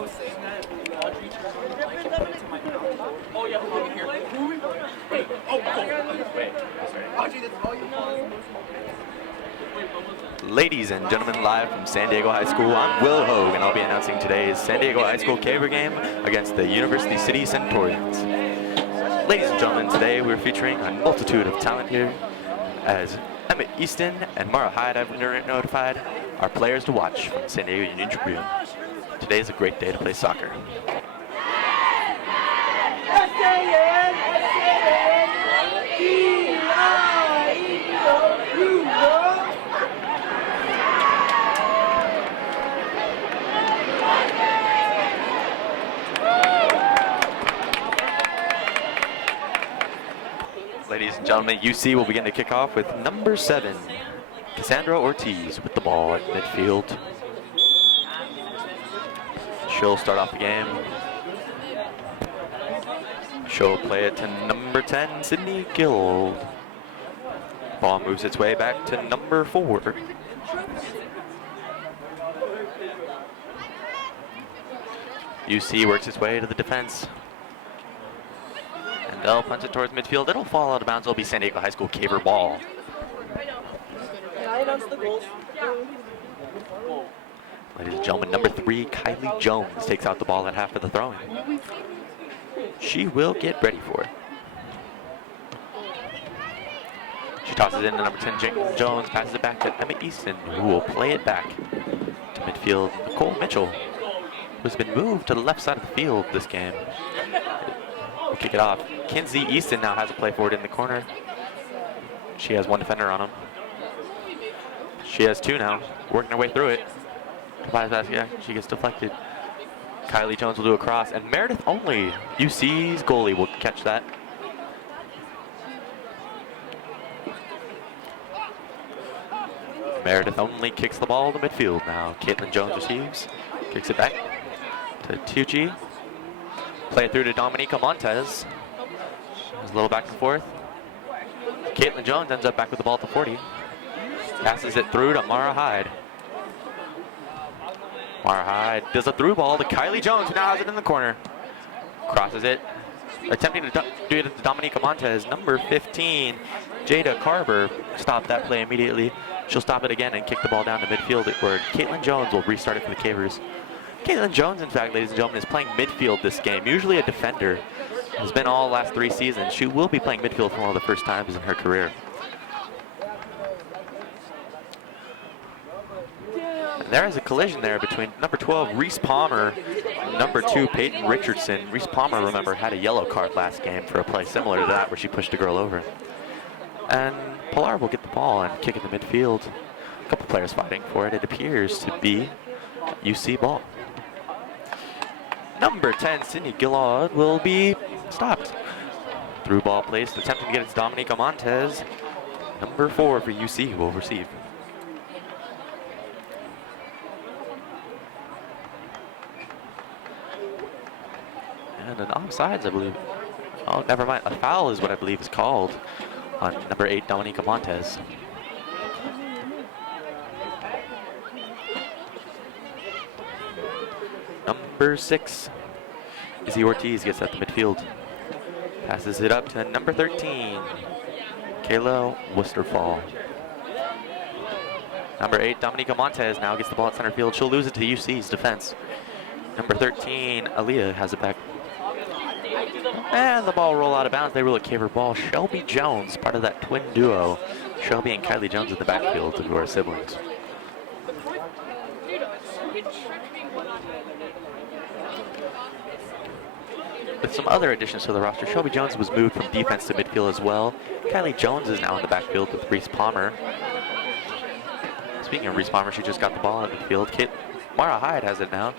was saying that Audrey turned on the mic and put it to my mouth. Oh yeah, over here. Wait, oh, go. Wait, Audrey, that's all you know. Ladies and gentlemen, live from San Diego High School, I'm Will Hogue, and I'll be announcing today's San Diego High School Caver game against the University City Centurions. Ladies and gentlemen, today we're featuring a multitude of talent here, as Emmett Easton and Mara Hyde have been notified are players to watch from San Diego Union Tribune. Today is a great day to play soccer. Ladies and gentlemen, UC will begin to kick off with number 7, Cassandra Ortiz with the ball at midfield. She'll start off the game. She'll play it to number 10, Sydney Gill. Ball moves its way back to number 4. UC works its way to the defense. And they'll punch it towards midfield. It'll fall out of bounds. It'll be San Diego High School Caver ball. Ladies and gentlemen, number 3, Kylie Jones takes out the ball at half of the throwing. She will get ready for it. She tosses it in to number 10, Jones, passes it back to Emmett Easton, who will play it back to midfield. Nicole Mitchell, who's been moved to the left side of the field this game, will kick it off. Kinsey Easton now has a play forward in the corner. She has 1 defender on him. She has 2 now, working her way through it. Yeah, she gets deflected. Kylie Jones will do a cross, and Meredith Only, UC's goalie, will catch that. Meredith Only kicks the ball to midfield now. Caitlin Jones receives, kicks it back to Tucci. Play it through to Dominica Montez. There's a little back and forth. Caitlin Jones ends up back with the ball at the 40. Passes it through to Mara Hyde. Mara Hyde does a through ball to Kylie Jones, who now has it in the corner. Crosses it. Attempting to do it to Dominica Montez. Number 15, Jada Carver, stopped that play immediately. She'll stop it again and kick the ball down to midfield, where Caitlin Jones will restart it for the Cavers. Caitlin Jones, in fact, ladies and gentlemen, is playing midfield this game. Usually a defender. Has been all last 3 seasons. She will be playing midfield for one of the first times in her career. And there is a collision there between number 12, Reese Palmer, and number 2, Peyton Richardson. Reese Palmer, remember, had a yellow card last game for a play similar to that where she pushed a girl over. And Pilar will get the ball and kick it to midfield. A couple players fighting for it. It appears to be UC ball. Number 10, Sydney Gillard, will be stopped. Through ball placed, attempting to get it to Dominica Montez. Number 4 for UC will receive. And an offsides, I believe. Oh, never mind. A foul is what I believe is called on number 8, Dominica Montez. Number 6, Izzy Ortiz gets at the midfield. Passes it up to number 13, Kayla Westerfall. Number 8, Dominica Montez now gets the ball at center field. She'll lose it to UC's defense. Number 13, Aaliyah has it back. And the ball roll out of bounds. They rule a Caver ball. Shelby Jones, part of that twin duo. Shelby and Kylie Jones in the backfield, who are siblings. With some other additions to the roster, Shelby Jones was moved from defense to midfield as well. Kylie Jones is now in the backfield with Reese Palmer. Speaking of Reese Palmer, she just got the ball at midfield. Mara Hyde has it now.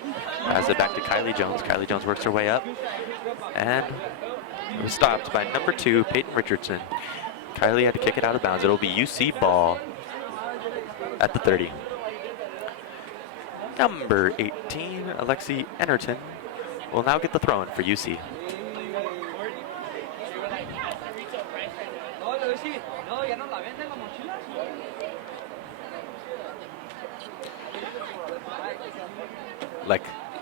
Has it back to Kylie Jones. Kylie Jones works her way up. And it was stopped by number 2, Peyton Richardson. Kylie had to kick it out of bounds. It'll be UC ball at the 30. Number 18, Alexi Enerton, will now get the throw-in for UC.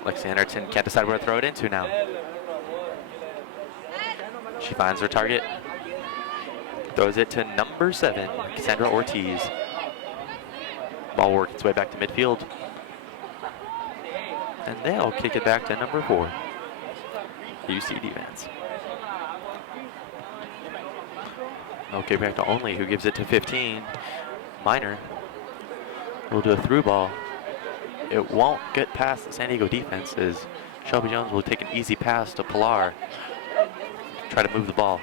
Lexi Anderton can't decide where to throw it into now. She finds her target. Throws it to number 7, Cassandra Ortiz. Ball works its way back to midfield. And they'll kick it back to number 4, UC defense. Okay, back to Only, who gives it to 15. Minor will do a through ball. It won't get past the San Diego defense as Shelby Jones will take an easy pass to Pilar. Try to move the ball.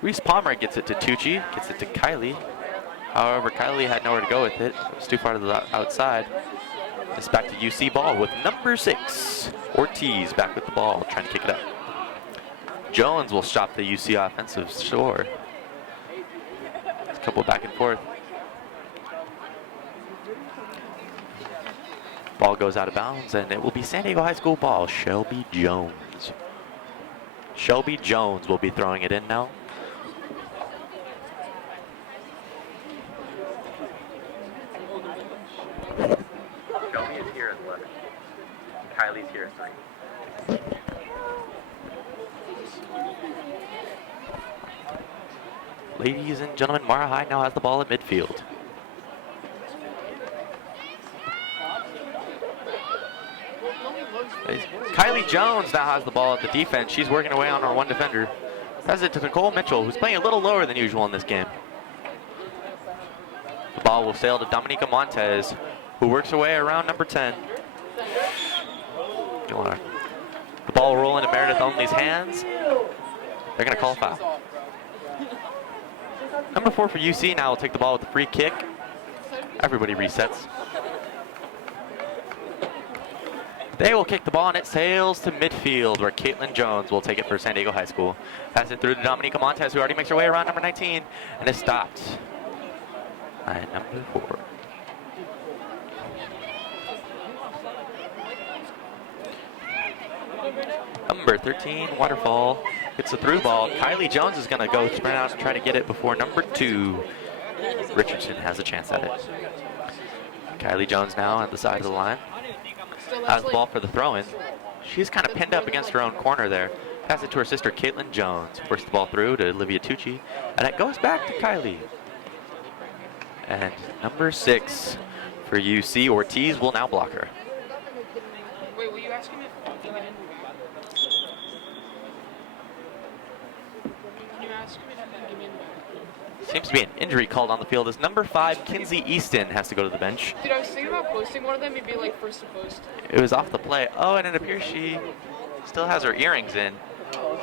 Reese Palmer gets it to Tucci, gets it to Kylie. However, Kylie had nowhere to go with it. It was too far to the outside. It's back to UC ball with number 6, Ortiz back with the ball, trying to kick it up. Jones will stop the UC offensive score. It's a couple back and forth. Ball goes out of bounds, and it will be San Diego High School ball. Shelby Jones. Shelby Jones will be throwing it in now. Shelby is here at 11. Kylie's here at 3. Ladies and gentlemen, Mara High now has the ball at midfield. Kylie Jones now has the ball at the defense. She's working away on our one defender. Passes it to Nicole Mitchell, who's playing a little lower than usual in this game. The ball will sail to Dominica Montez, who works away around number 10. The ball will roll into Meredith Only's hands. They're going to call a foul. Number 4 for UC now will take the ball with the free kick. Everybody resets. They will kick the ball, and it sails to midfield, where Caitlin Jones will take it for San Diego High School. Pass it through to Dominica Montez, who already makes her way around number 19, and is stopped by number 4. Number 13, Waterfall, gets the through ball. Kylie Jones is going to go sprint out and try to get it before number 2, Richardson, has a chance at it. Kylie Jones now at the side of the line. Has the ball for the throw-in. She's kind of pinned up against her own corner there. Pass it to her sister, Caitlin Jones. Works the ball through to Olivia Tucci. And it goes back to Kylie. And number 6 for UC, Ortiz, will now block her. Wait, will you ask him if he didn't? Can you ask him if he didn't give me? Seems to be an injury called on the field as number 5, Kinsey Easton, has to go to the bench. Dude, I was thinking about posting one of them. It'd be like first to post. It was off the play. Oh, and it appears she still has her earrings in.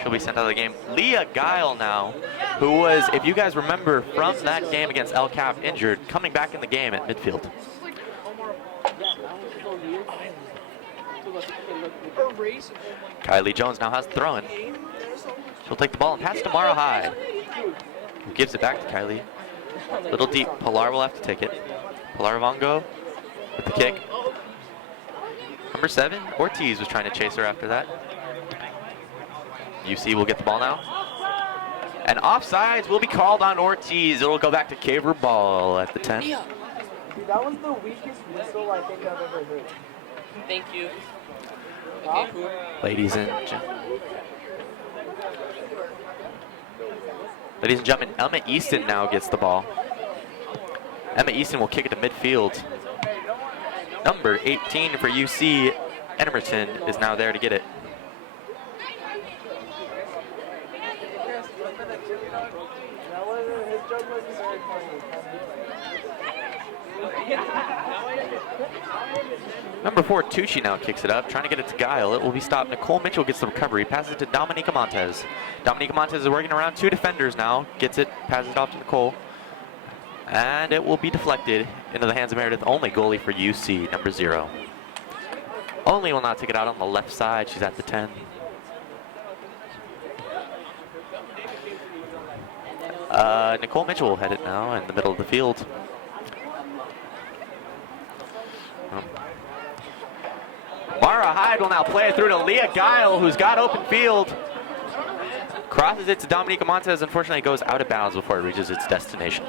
She'll be sent out of the game. Leah Guile now, who was, if you guys remember from that game against El Cap, injured, coming back in the game at midfield. Kylie Jones now has the throw-in. She'll take the ball and pass to Mara High, who gives it back to Kylie. Little deep. Pilar will have to take it. Pilar Vongo with the kick. Number 7, Ortiz was trying to chase her after that. UC will get the ball now. And offsides will be called on Ortiz. It'll go back to Caver Ball at the 10. Dude, that was the weakest whistle I think I've ever heard. Thank you. Huh? Ladies and gentlemen, Emma Easton now gets the ball. Emma Easton will kick it to midfield. Number 18 for UC, Emerson, is now there to get it. Number 4, Tucci now kicks it up, trying to get it to Guile. It will be stopped. Nicole Mitchell gets the recovery, passes it to Dominica Montez. Dominica Montez is working around 2 defenders now, gets it, passes it off to Nicole. And it will be deflected into the hands of Meredith Only, goalie for UC, number 0. Only will now take it out on the left side. She's at the 10. Nicole Mitchell will head it now in the middle of the field. Mara Hyde will now play it through to Leah Guile, who's got open field. Crosses it to Dominica Montez. Unfortunately, it goes out of bounds before it reaches its destination.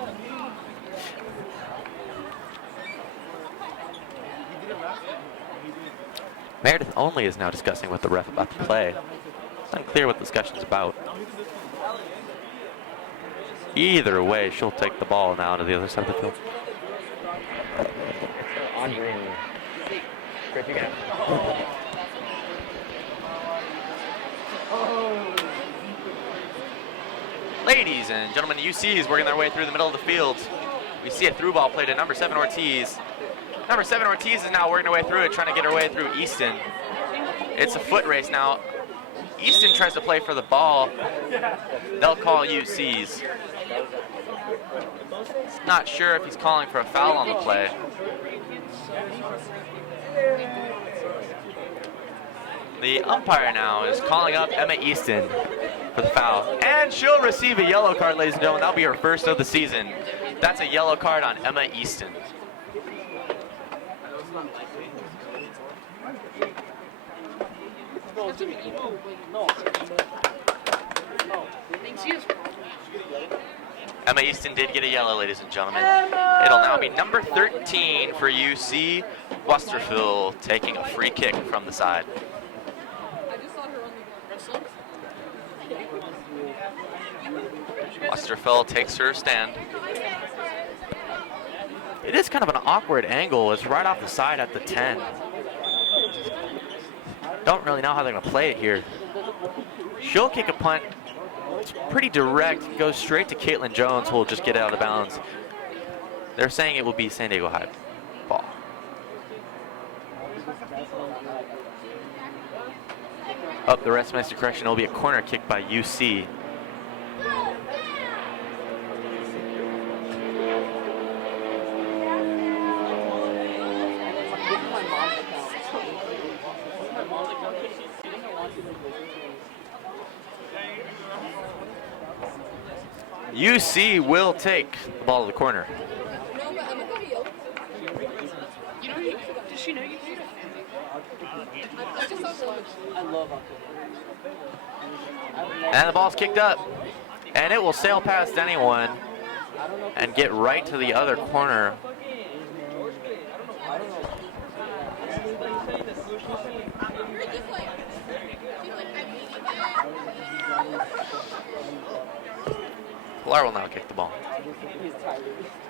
Meredith only is now discussing with the ref about the play. It's unclear what the discussion's about. Either way, she'll take the ball now to the other side of the field. On green. Great again. Ladies and gentlemen, UC is working their way through the middle of the field. We see a through ball play to number 7 Ortiz. Number 7 Ortiz is now working her way through it, trying to get her way through Easton. It's a foot race now. Easton tries to play for the ball. They'll call UC's. Not sure if he's calling for a foul on the play. The umpire now is calling up Emma Easton for the foul. And she'll receive a yellow card, ladies and gentlemen. That'll be her first of the season. That's a yellow card on Emma Easton. Emma Easton did get a yellow, ladies and gentlemen. It'll now be number 13 for UC. Westerville taking a free kick from the side. Westerville takes her stand. It is kind of an awkward angle. It's right off the side at the 10. Don't really know how they're going to play it here. She'll kick a punt. It's pretty direct. Goes straight to Caitlin Jones, who will just get it out of bounds. They're saying it will be San Diego High ball. Up the rest makes the correction. It'll be a corner kick by UC. UC will take the ball to the corner. Does she know you played And the ball's kicked up. And it will sail past anyone and get right to the other corner. Pilar will now kick the ball.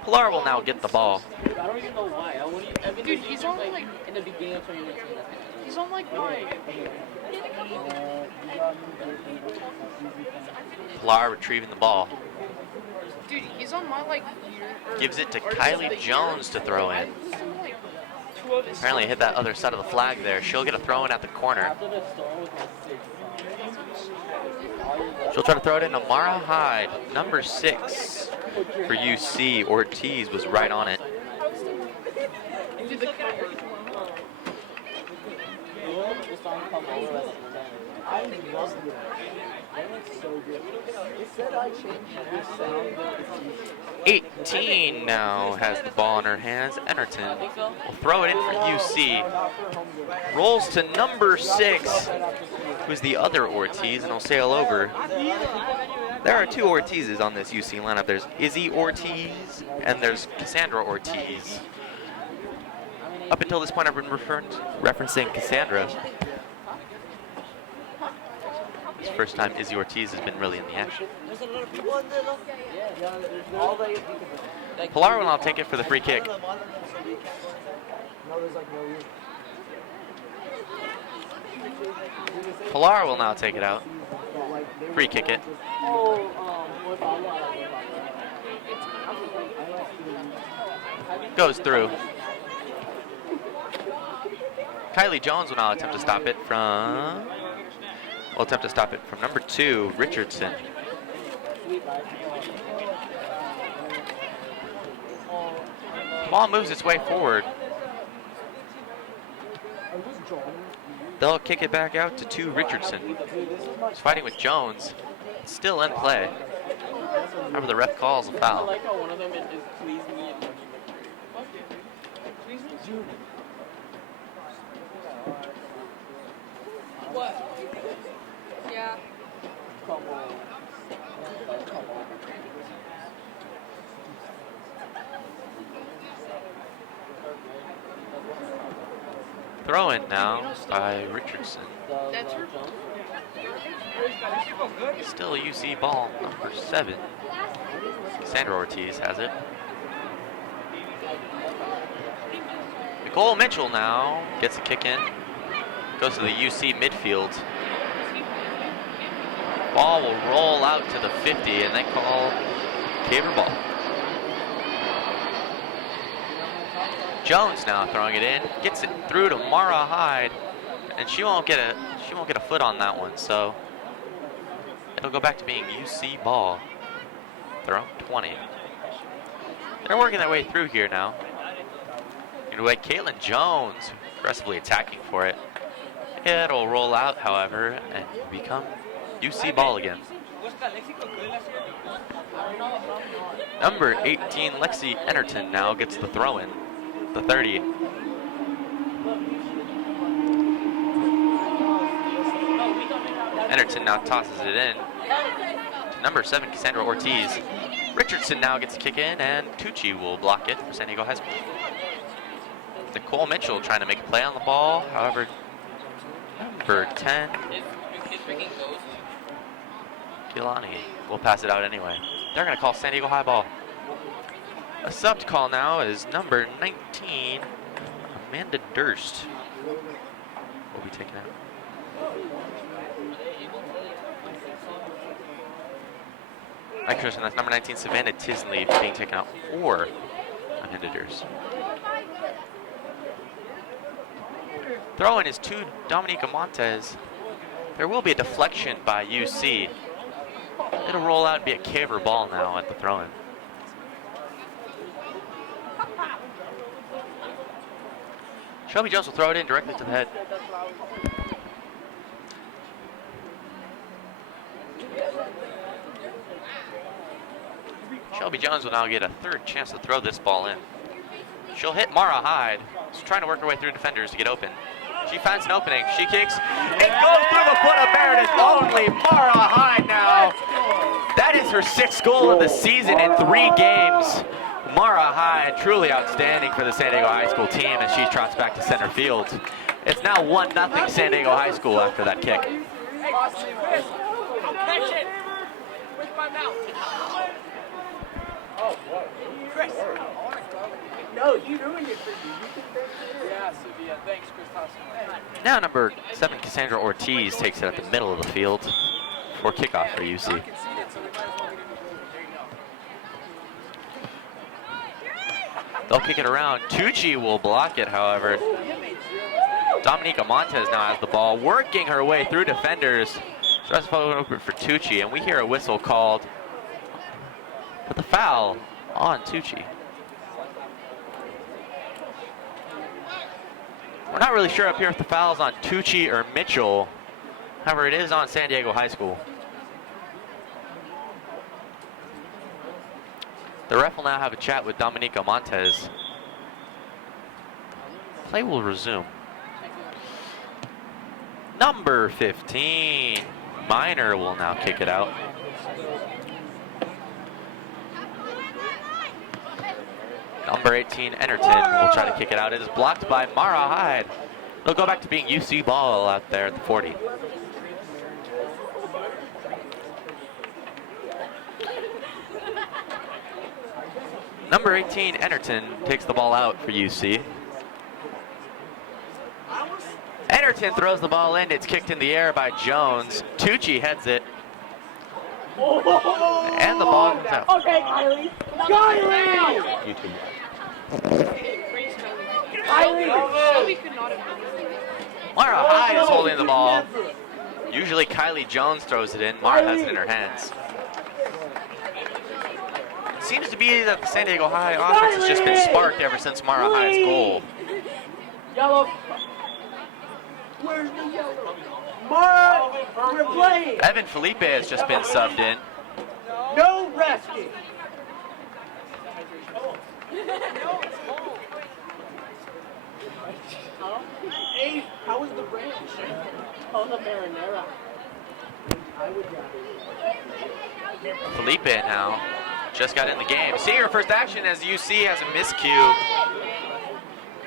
Pilar will now get the ball. I don't even know why. Dude, he's on like in the beginning of 2019. he's on like my Pilar retrieving the ball. dude, he's on my like Gives it to Kylie Jones to throw in. Apparently hit that other side of the flag there. She'll get a throw in at the corner. She'll try to throw it in to Mara Hyde, number 6 for UC. Ortiz was right on it. I love it. That looks so good. It said I changed your sound. 18 now has the ball in her hands. Ennerton will throw it in for UC. Rolls to number 6, who's the other Ortiz, and will sail over. There are 2 Ortizes on this UC lineup. There's Izzy Ortiz, and there's Cassandra Ortiz. Up until this point, I've been referencing Cassandra. It's the first time Izzy Ortiz has been really in the action. Pilar will now take it for the free kick. Pilar will now take it out. Free kick it. Goes through. Kylie Jones will now attempt to stop it from... Will attempt to stop it from number 2, Richardson. The ball moves its way forward. They'll kick it back out to 2, Richardson. He's fighting with Jones. It's still in play. Remember, the ref calls a foul. I like how one of them is please me and please me. what? Yeah. Throw in now by Richardson. That's her. Still a UC ball, number 7. Sandra Ortiz has it. Nicole Mitchell now gets a kick in. Goes to the UC midfield. Ball will roll out to the 50 and they call Caver ball. Jones now throwing it in, gets it through to Mara Hyde, and she won't get a foot on that one, so it'll go back to being UC ball. They're up 20. They're working their way through here now. Anyway, Caitlin Jones aggressively attacking for it. It'll roll out, however, and become UC ball again. Number 18, Lexi Ennerton now gets the throw in. The 30. Ennerton now tosses it in to number 7, Cassandra Ortiz. Richardson now gets a kick in, and Tucci will block it for San Diego High School. Nicole Mitchell trying to make a play on the ball, however, number 10, Kilani will pass it out anyway. They're going to call San Diego High ball. A sub call now is number 19, Amanda Durst will be taken out. Actually, that's number 19, Savannah Tisley being taken out for Amanda Durst. Throw-in is to Dominica Montez. There will be a deflection by UC. It'll roll out and be a Caver ball now at the throw-in. Shelby Jones will throw it in directly to the head. Shelby Jones will now get a third chance to throw this ball in. She'll hit Mara Hyde. She's trying to work her way through defenders to get open. She finds an opening. She kicks. It goes through the foot of Meredith only. Mara Hyde now. That is her 6th goal of the season in 3 games. Mara Hyde, truly outstanding for the San Diego High School team as she trots back to center field. It's now 1-0 San Diego High School after that kick. Catch it with my mouth. Oh, boy. Chris. No, you ruined it for you. Yeah, Sevilla. Thanks, Chris Thompson. Now number 7, Cassandra Ortiz takes it at the middle of the field for kickoff for UC. They'll kick it around. Tucci will block it, however. Dominica Montez now has the ball, working her way through defenders. Just open for Tucci, and we hear a whistle called for the foul on Tucci. We're not really sure up here if the foul's on Tucci or Mitchell. However, it is on San Diego High School. The ref will now have a chat with Dominica Montez. Play will resume. Number 15, Minor will now kick it out. Number 18, Ennerton will try to kick it out. It is blocked by Mara Hyde. It'll go back to being UC ball out there at the 40. Number 18, Ennerton takes the ball out for UC. Ennerton throws the ball in. It's kicked in the air by Jones. Tucci heads it. And the ball comes out. Okay, Kylie. Kylie! YouTube. Shelby could not have done it. Mara Hyde is holding the ball. Usually Kylie Jones throws it in. Mara has it in her hands. It seems to be that the San Diego High offense has just been sparked ever since Mara Hyde's goal. Yellow. Where's the yellow? Mara, we're playing. Evan Felipe has just been subbed in. No rescue. Hey, how was the ranch? Oh, the marinara. I would rather. Felipe now just got in the game. Seeing her first action as UC has a miscue.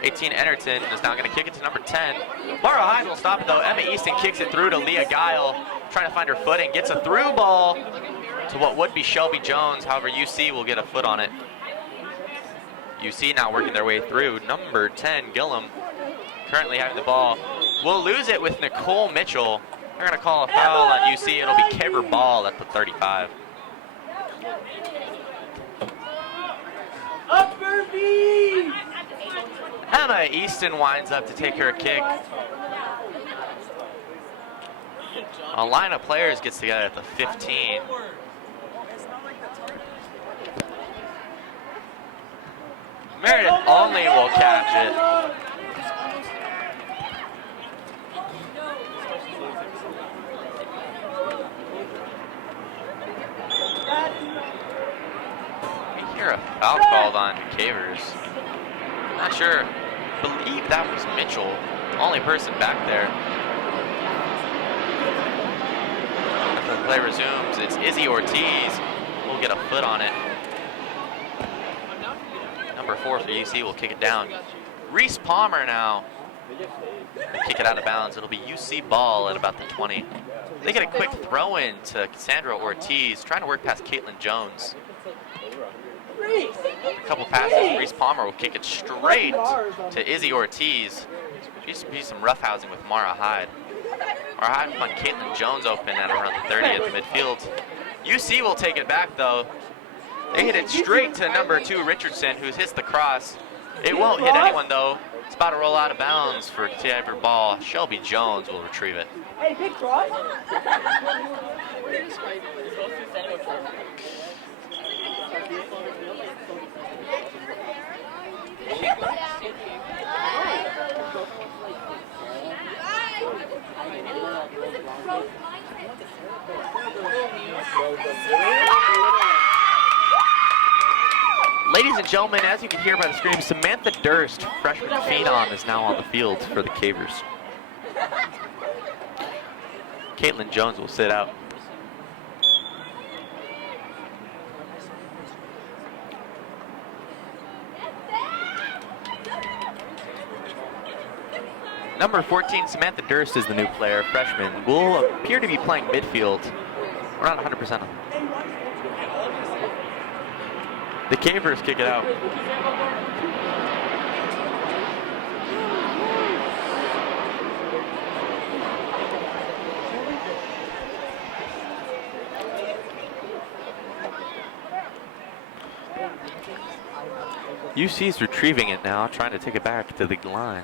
18 Enterton is now going to kick it to number 10. Mara Hyde will stop it though. Emma Easton kicks it through to Leah Guile, trying to find her footing. Gets a through ball to what would be Shelby Jones. However, UC will get a foot on it. UC now working their way through. Number 10, Gillum, currently having the ball. We'll lose it with Nicole Mitchell. They're going to call a foul on UC. It'll be Kaver Ball at the 35. Upper B! Emma Easton winds up to take her kick. A line of players gets together at the 15. Meredith only will catch it. We hear a foul called on Cavers. Not sure. Believe that was Mitchell, only person back there. After the play resumes, it's Izzy Ortiz. We'll get a foot on it. Number 4 for UC will kick it down. Reese Palmer now will kick it out of bounds. It'll be UC ball at about the 20. They get a quick throw in to Cassandra Ortiz, trying to work past Caitlin Jones. A couple passes, Reese Palmer will kick it straight to Izzy Ortiz. She used to be some roughhousing with Mara Hyde. Mara Hyde will find Caitlin Jones open at around the 30 at the midfield. UC will take it back though. They hit it straight to number 2, Richardson, who hits the cross. It won't hit anyone though. It's about to roll out of bounds for Kaver Ball. Shelby Jones will retrieve it. Hey, big cross! Ladies and gentlemen, as you can hear by the scream, Samantha Durst, freshman phenom, is now on the field for the Cavers. Caitlin Jones will sit out. Number 14, Samantha Durst is the new player, freshman. Will appear to be playing midfield. We're not 100% on. The Cavers kick it out. UC's retrieving it now, trying to take it back to the line.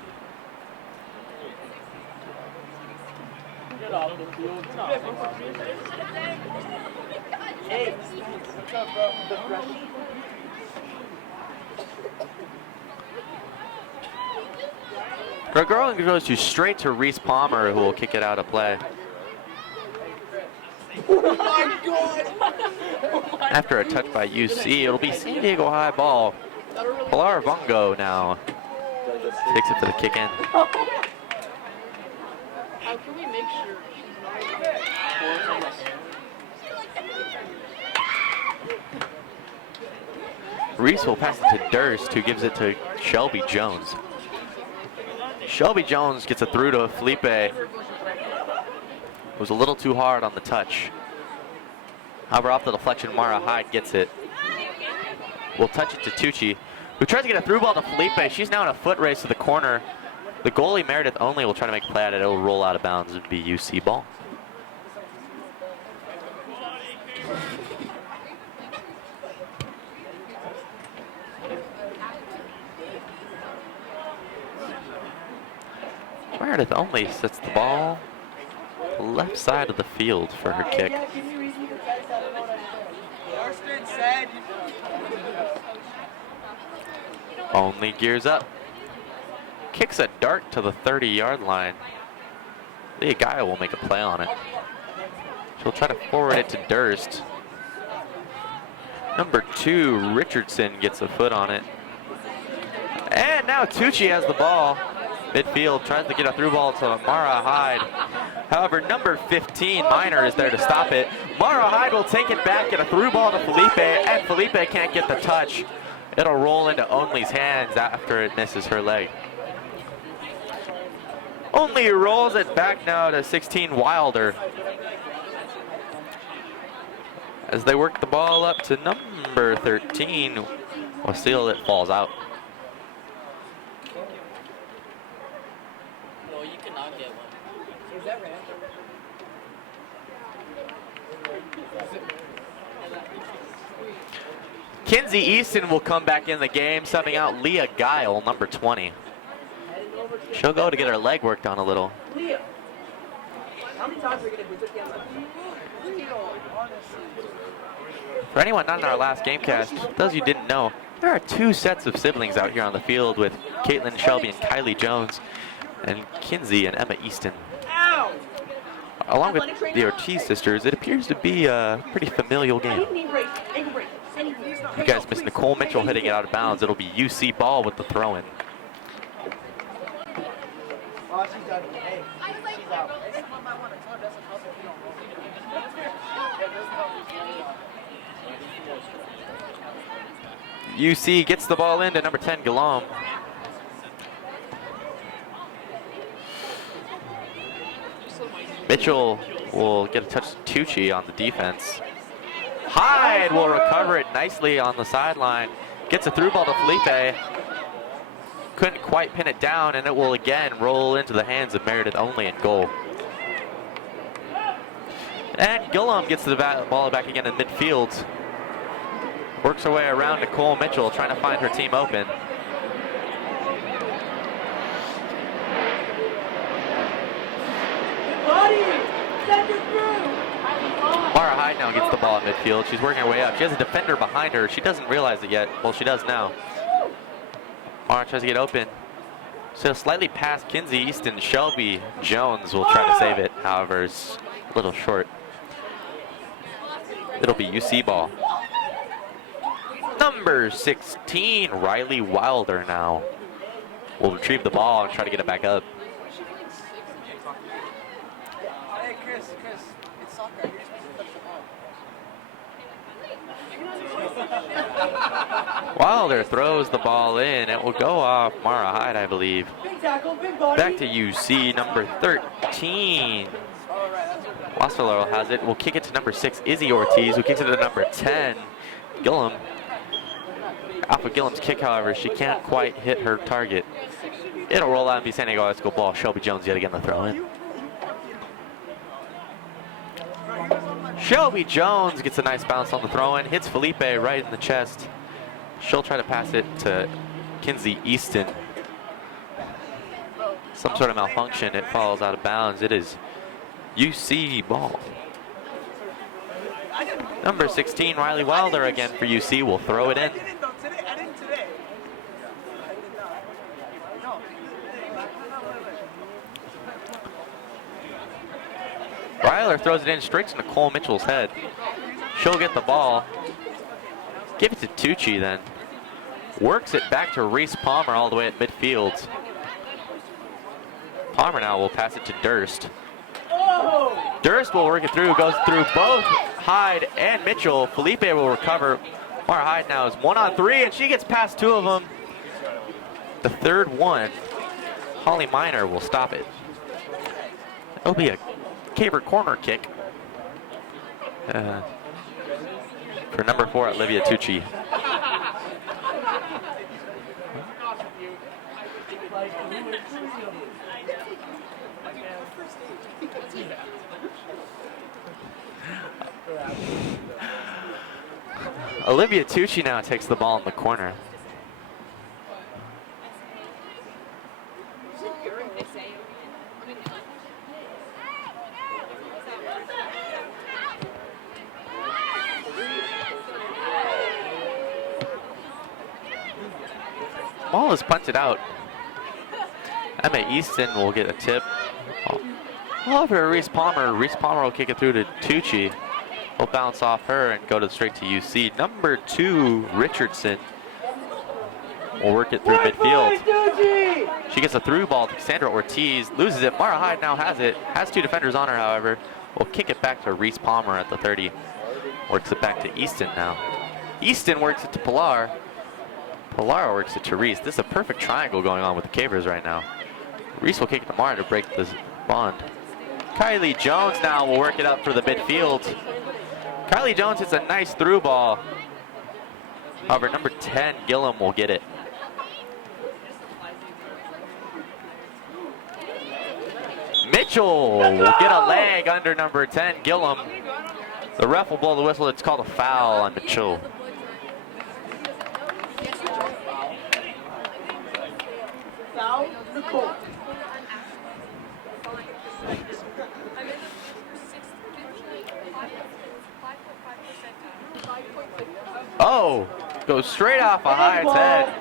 Gargoyle goes straight to Reese Palmer, who will kick it out of play. Oh my God! After a touch by UC, it'll be San Diego High ball. Pilar Vongo now takes it for the kick in. How can we make sure she's not Reese will pass it to Durst, who gives it to Shelby Jones. Shelby Jones gets it through to Felipe. It was a little too hard on the touch. However, off the deflection, Mara Hyde gets it. We'll touch it to Tucci, who tries to get a through ball to Felipe. She's now in a foot race to the corner. The goalie, Meredith Only, will try to make a play at it. It'll roll out of bounds and be UC ball. Meredith Only sets the ball left side of the field for her kick. Only gears up. Kicks a dart to the 30-yard line. Leah Guy will make a play on it. She'll try to forward it to Durst. Number 2, Richardson, gets a foot on it. And now Tucci has the ball. Midfield tries to get a through ball to Mara Hyde. However, number 15, Minor, is there to stop it. Mara Hyde will take it back, get a through ball to Felipe, and Felipe can't get the touch. It'll roll into Only's hands after it misses her leg. Only rolls it back now to 16 Wilder. As they work the ball up to number 13, well, still it falls out. No, you cannot get one. Is that random? Kinsey Easton will come back in the game, subbing out Leah Guile, number 20. She'll go to get her leg worked on a little. Leah, how many times are we going to do this? For anyone not in our last gamecast, those of you who didn't know, there are 2 sets of siblings out here on the field with Caitlin Shelby and Kylie Jones, and Kinsey and Emma Easton. Along with the Ortiz sisters, it appears to be a pretty familial game. You guys missed Nicole Mitchell hitting it out of bounds. It'll be UC ball with the throw-in. UC gets the ball into number 10, Guillaume. Mitchell will get a touch to Tucci on the defense. Hyde will recover it nicely on the sideline. Gets a through ball to Felipe. Couldn't quite pin it down, and it will again roll into the hands of Meredith Only in goal. And Gillum gets the ball back again in midfield. Works her way around Nicole Mitchell, trying to find her team open. Mara Hyde now gets the ball in midfield. She's working her way up. She has a defender behind her. She doesn't realize it yet. Well, she does now. Mara tries to get open. So slightly past Kinsey Easton. Shelby Jones will try to save it. However, it's a little short. It'll be UC ball. Number 16, Riley Wilder now will retrieve the ball and try to get it back up. Hey, Chris, it's soccer. You're supposed to touch the ball. Wilder throws the ball in. It will go off Mara Hyde, I believe. Big tackle, big body. Back to UC, number 13. Wasserlow has it. We'll kick it to number 6, Izzy Ortiz, who kicks it to number 10, Gillum. Alpha Gillum's kick, however, she can't quite hit her target. It'll roll out and be San Diego High School ball. Shelby Jones yet again the throw in. Shelby Jones gets a nice bounce on the throw in, hits Felipe right in the chest. She'll try to pass it to Kinsey Easton. Some sort of malfunction. It falls out of bounds. It is UC ball. Number 16, Riley Wilder again for UC will throw it in. Ryler throws it in straight to Nicole Mitchell's head. She'll get the ball. Give it to Tucci then. Works it back to Reese Palmer all the way at midfield. Palmer now will pass it to Durst. Durst will work it through, goes through both Hyde and Mitchell. Felipe will recover. Mara Hyde now is 1-on-3, and she gets past 2 of them. The third one, Holly Miner will stop it. It'll be a caber corner kick for number 4, Olivia Tucci. Olivia Tucci now takes the ball in the corner. Ball is punted out. Emma Easton will get a tip. All over Reese Palmer. Reese Palmer will kick it through to Tucci. Will bounce off her and go straight to UC. Number 2, Richardson, will work it through midfield. She gets a through ball to Cassandra Ortiz, loses it. Mara Hyde now has it. Has 2 defenders on her, however. Will kick it back to Reese Palmer at the 30. Works it back to Easton now. Easton works it to Pilar. Pilar works it to Reese. This is a perfect triangle going on with the Cavers right now. Reese will kick it to Mara to break this bond. Kylie Jones now will work it up for the midfield. Kylie Jones hits a nice through ball. However, number 10, Gillum, will get it. Mitchell will get a leg under number 10, Gillum. The ref will blow the whistle. It's called a foul on Mitchell. Foul, Nicole. Oh, goes straight off of Hyde's head.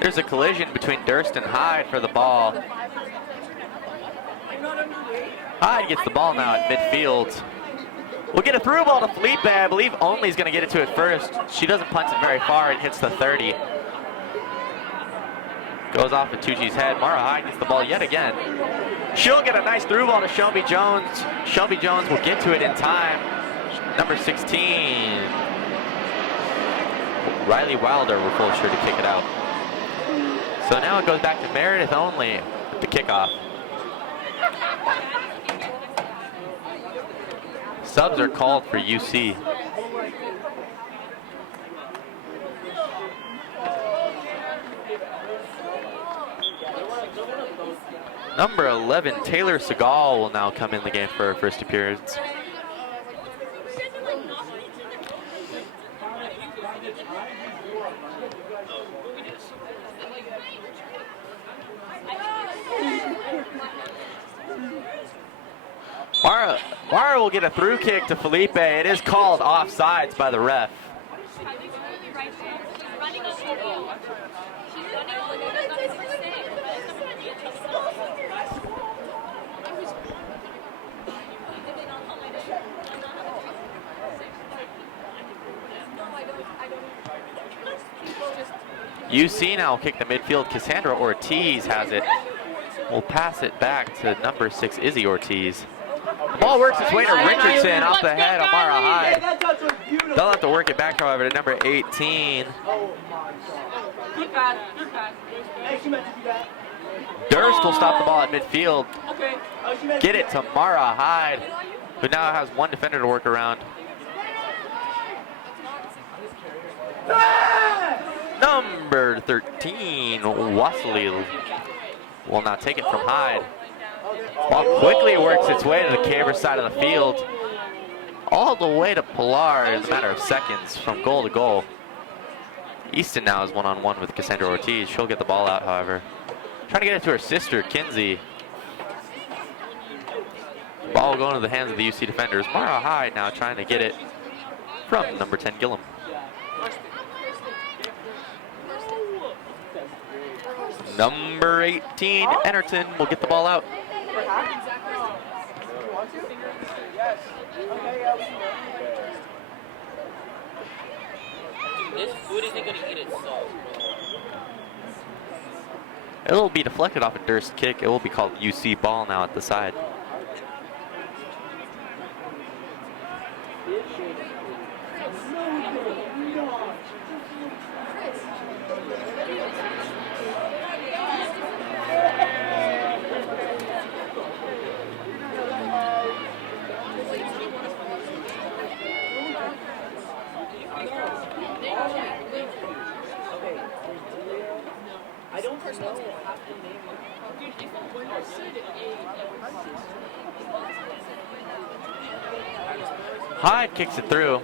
There's a collision between Durst and Hyde for the ball. Hyde gets the ball now at midfield. We'll get a through ball to Felipe. I believe Only's going to get it to it first. She doesn't punch it very far. It hits the 30. Goes off of Tucci's head. Mara Hyde gets the ball yet again. She'll get a nice through ball to Shelby Jones. Shelby Jones will get to it in time. Number 16. Riley Wilder will pull sure to kick it out. So now it goes back to Meredith Only with the kickoff. Subs are called for UC. Number 11, Taylor Segal, will now come in the game for her first appearance. Mara will get a through kick to Felipe. It is called offsides by the ref. UC now will kick the midfield. Cassandra Ortiz has it. We'll pass it back to number 6, Izzy Ortiz. The ball works its way to Richardson off the head of Mara Hyde. They'll have to work it back, however, to number 18. Durst will stop the ball at midfield. Get it to Mara Hyde, who now has one defender to work around. Number 13, Wassily, will now take it from Hyde. Ball quickly works its way to the Caver side of the field, all the way to Pilar in a matter of seconds from goal to goal. Easton now is one-on-one with Cassandra Ortiz. She'll get the ball out, however. Trying to get it to her sister, Kinsey. Ball going to the hands of the UC defenders. Mara Hyde now trying to get it from number 10, Gillum. Number 18, Ennerton, will get the ball out. This food isn't gonna eat itself. It'll be deflected off a Durst kick. It will be called UC ball now at the side. Hyde kicks it through.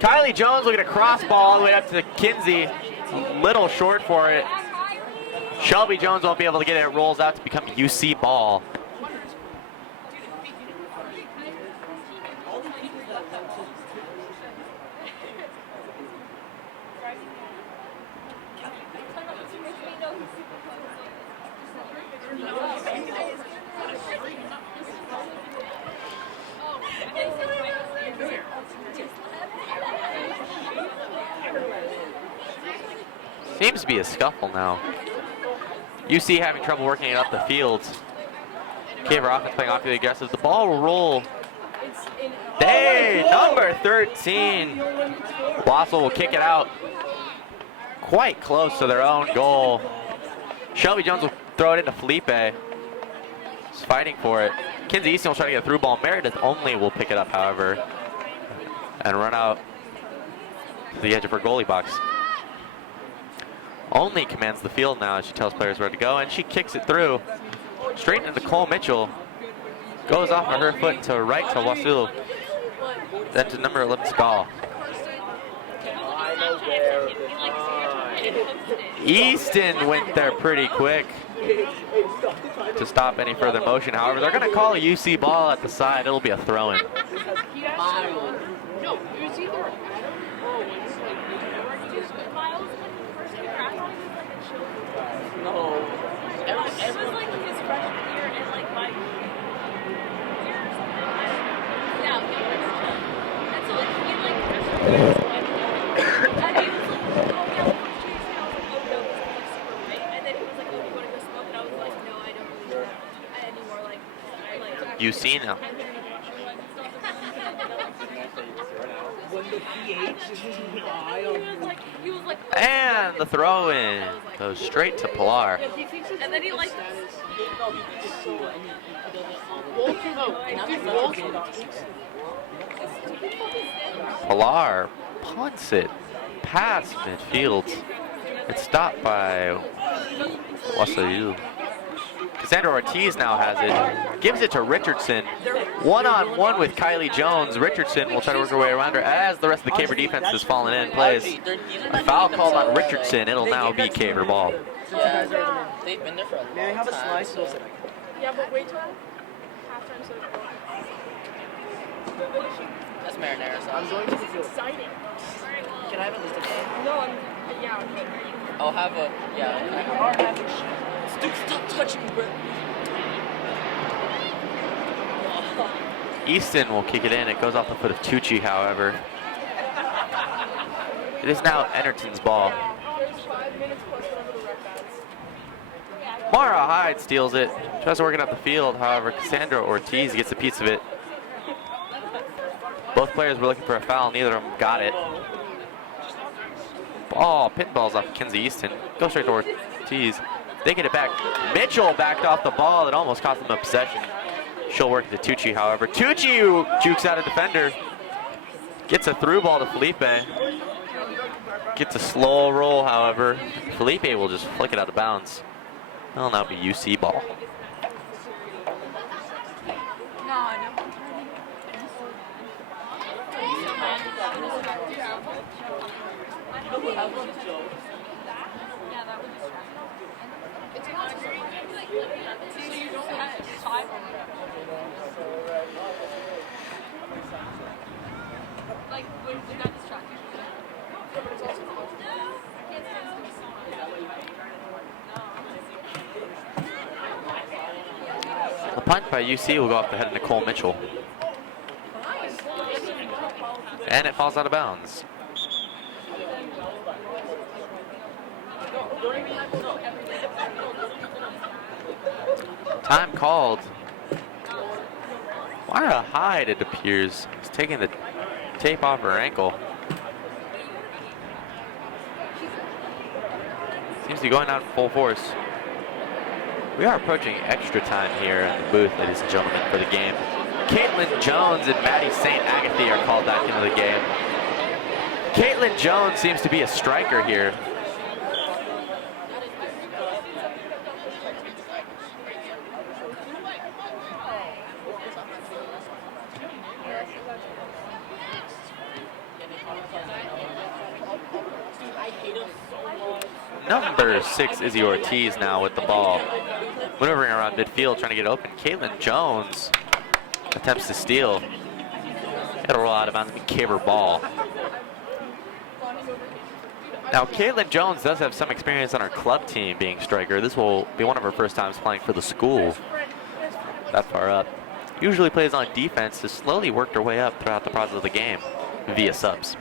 Kylie Jones will get a cross ball all the way up to Kinsey. Little short for it. Shelby Jones won't be able to get it. It rolls out to become UC ball. Seems to be a scuffle now. UC having trouble working it up the field. Caver offense playing awfully aggressive. The ball will roll. Hey, number 13. Wassel will kick it out. Quite close to their own goal. Shelby Jones will throw it into Felipe. He's fighting for it. Kinsey Easton will try to get a through ball. Meredith only will pick it up, however, and run out to the edge of her goalie box. Only commands the field now as she tells players where to go, and she kicks it through. Straight into Cole Mitchell. Goes off of her foot to right to Wasil. Then to number 11, Skal. Easton went there pretty quick to stop any further motion. However, they're going to call a UC ball at the side. It'll be a throw-in. No, it was either. No. It was like his freshman year and like my year or something. Yeah, and so like he like freshman year and he was like, oh yeah, let's chase it. I was like, oh no, it's like super white. And then he was like, oh, do you want to go smoke? And I was like, no, I don't really want to anymore. Like UC now. When the pH is too high on he was like, And the throw-in goes straight to Pilar. and then he like. Pilar punts it past midfield. It's stopped by Wasayu. Cassandra Ortiz now has it. Gives it to Richardson. One-on-one with Kylie Jones. Richardson will try to work her way around her as the rest of the Caver defense has fallen in. Plays a foul called on Richardson. It'll now be Caver ball. Yeah, they've been there for a long time. May I have a slice of those? Yeah, but wait till halftime so That's marinara sauce. I'm going to the it's field. exciting. Can I have at least a No, yeah, I'm good. I'll have a, Dude, stop touching me, bro. Easton will kick it in. It goes off the foot of Tucci, however. It is now Ennerton's ball. There's 5 minutes plus whatever the rec adds. Mara Hyde steals it. Tries to work it up the field. However, Cassandra Ortiz gets a piece of it. Both players were looking for a foul. Neither of them got it. Ball, pinballs off Kinsey Easton. Goes straight to Ortiz. They get it back. Mitchell backed off the ball. It almost cost them a possession. She'll work to Tucci, however. Tucci jukes out a defender. Gets a through ball to Felipe. Gets a slow roll, however. Felipe will just flick it out of bounds. That'll now be UC ball. Like, would that distract you? The punt by UC will go off the head of Nicole Mitchell. And it falls out of bounds. Time called. Mara Hyde, it appears, is taking the tape off her ankle. Seems to be going out full force. We are approaching extra time here in the booth, ladies and gentlemen, for the game. Caitlin Jones and Maddie St. Agatha are called back into the game. Caitlin Jones seems to be a striker here. Number 6, Izzy Ortiz now with the ball. Maneuvering around midfield, trying to get open. Caitlin Jones attempts to steal. It'll roll out of bounds and Caver ball. Now, Caitlin Jones does have some experience on her club team being striker. This will be one of her first times playing for the school that far up. Usually plays on defense to slowly work her way up throughout the process of the game via subs.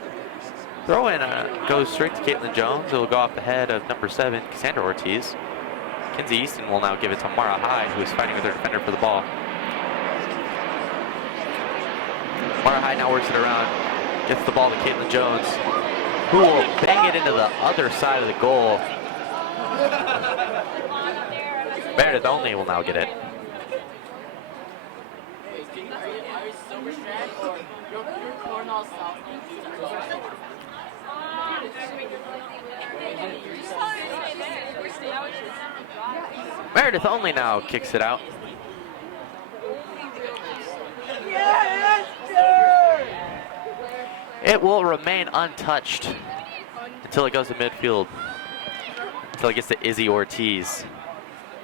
Throw in goes straight to Caitlin Jones. It will go off the head of number 7, Cassandra Ortiz. Kinsey Easton will now give it to Mara Hyde, who is fighting with her defender for the ball. Mara Hyde now works it around, gets the ball to Caitlin Jones, who will bang it into the other side of the goal. Meredith only will now get it. Meredith only now kicks it out. It will remain untouched until it goes to midfield. Until it gets to Izzy Ortiz.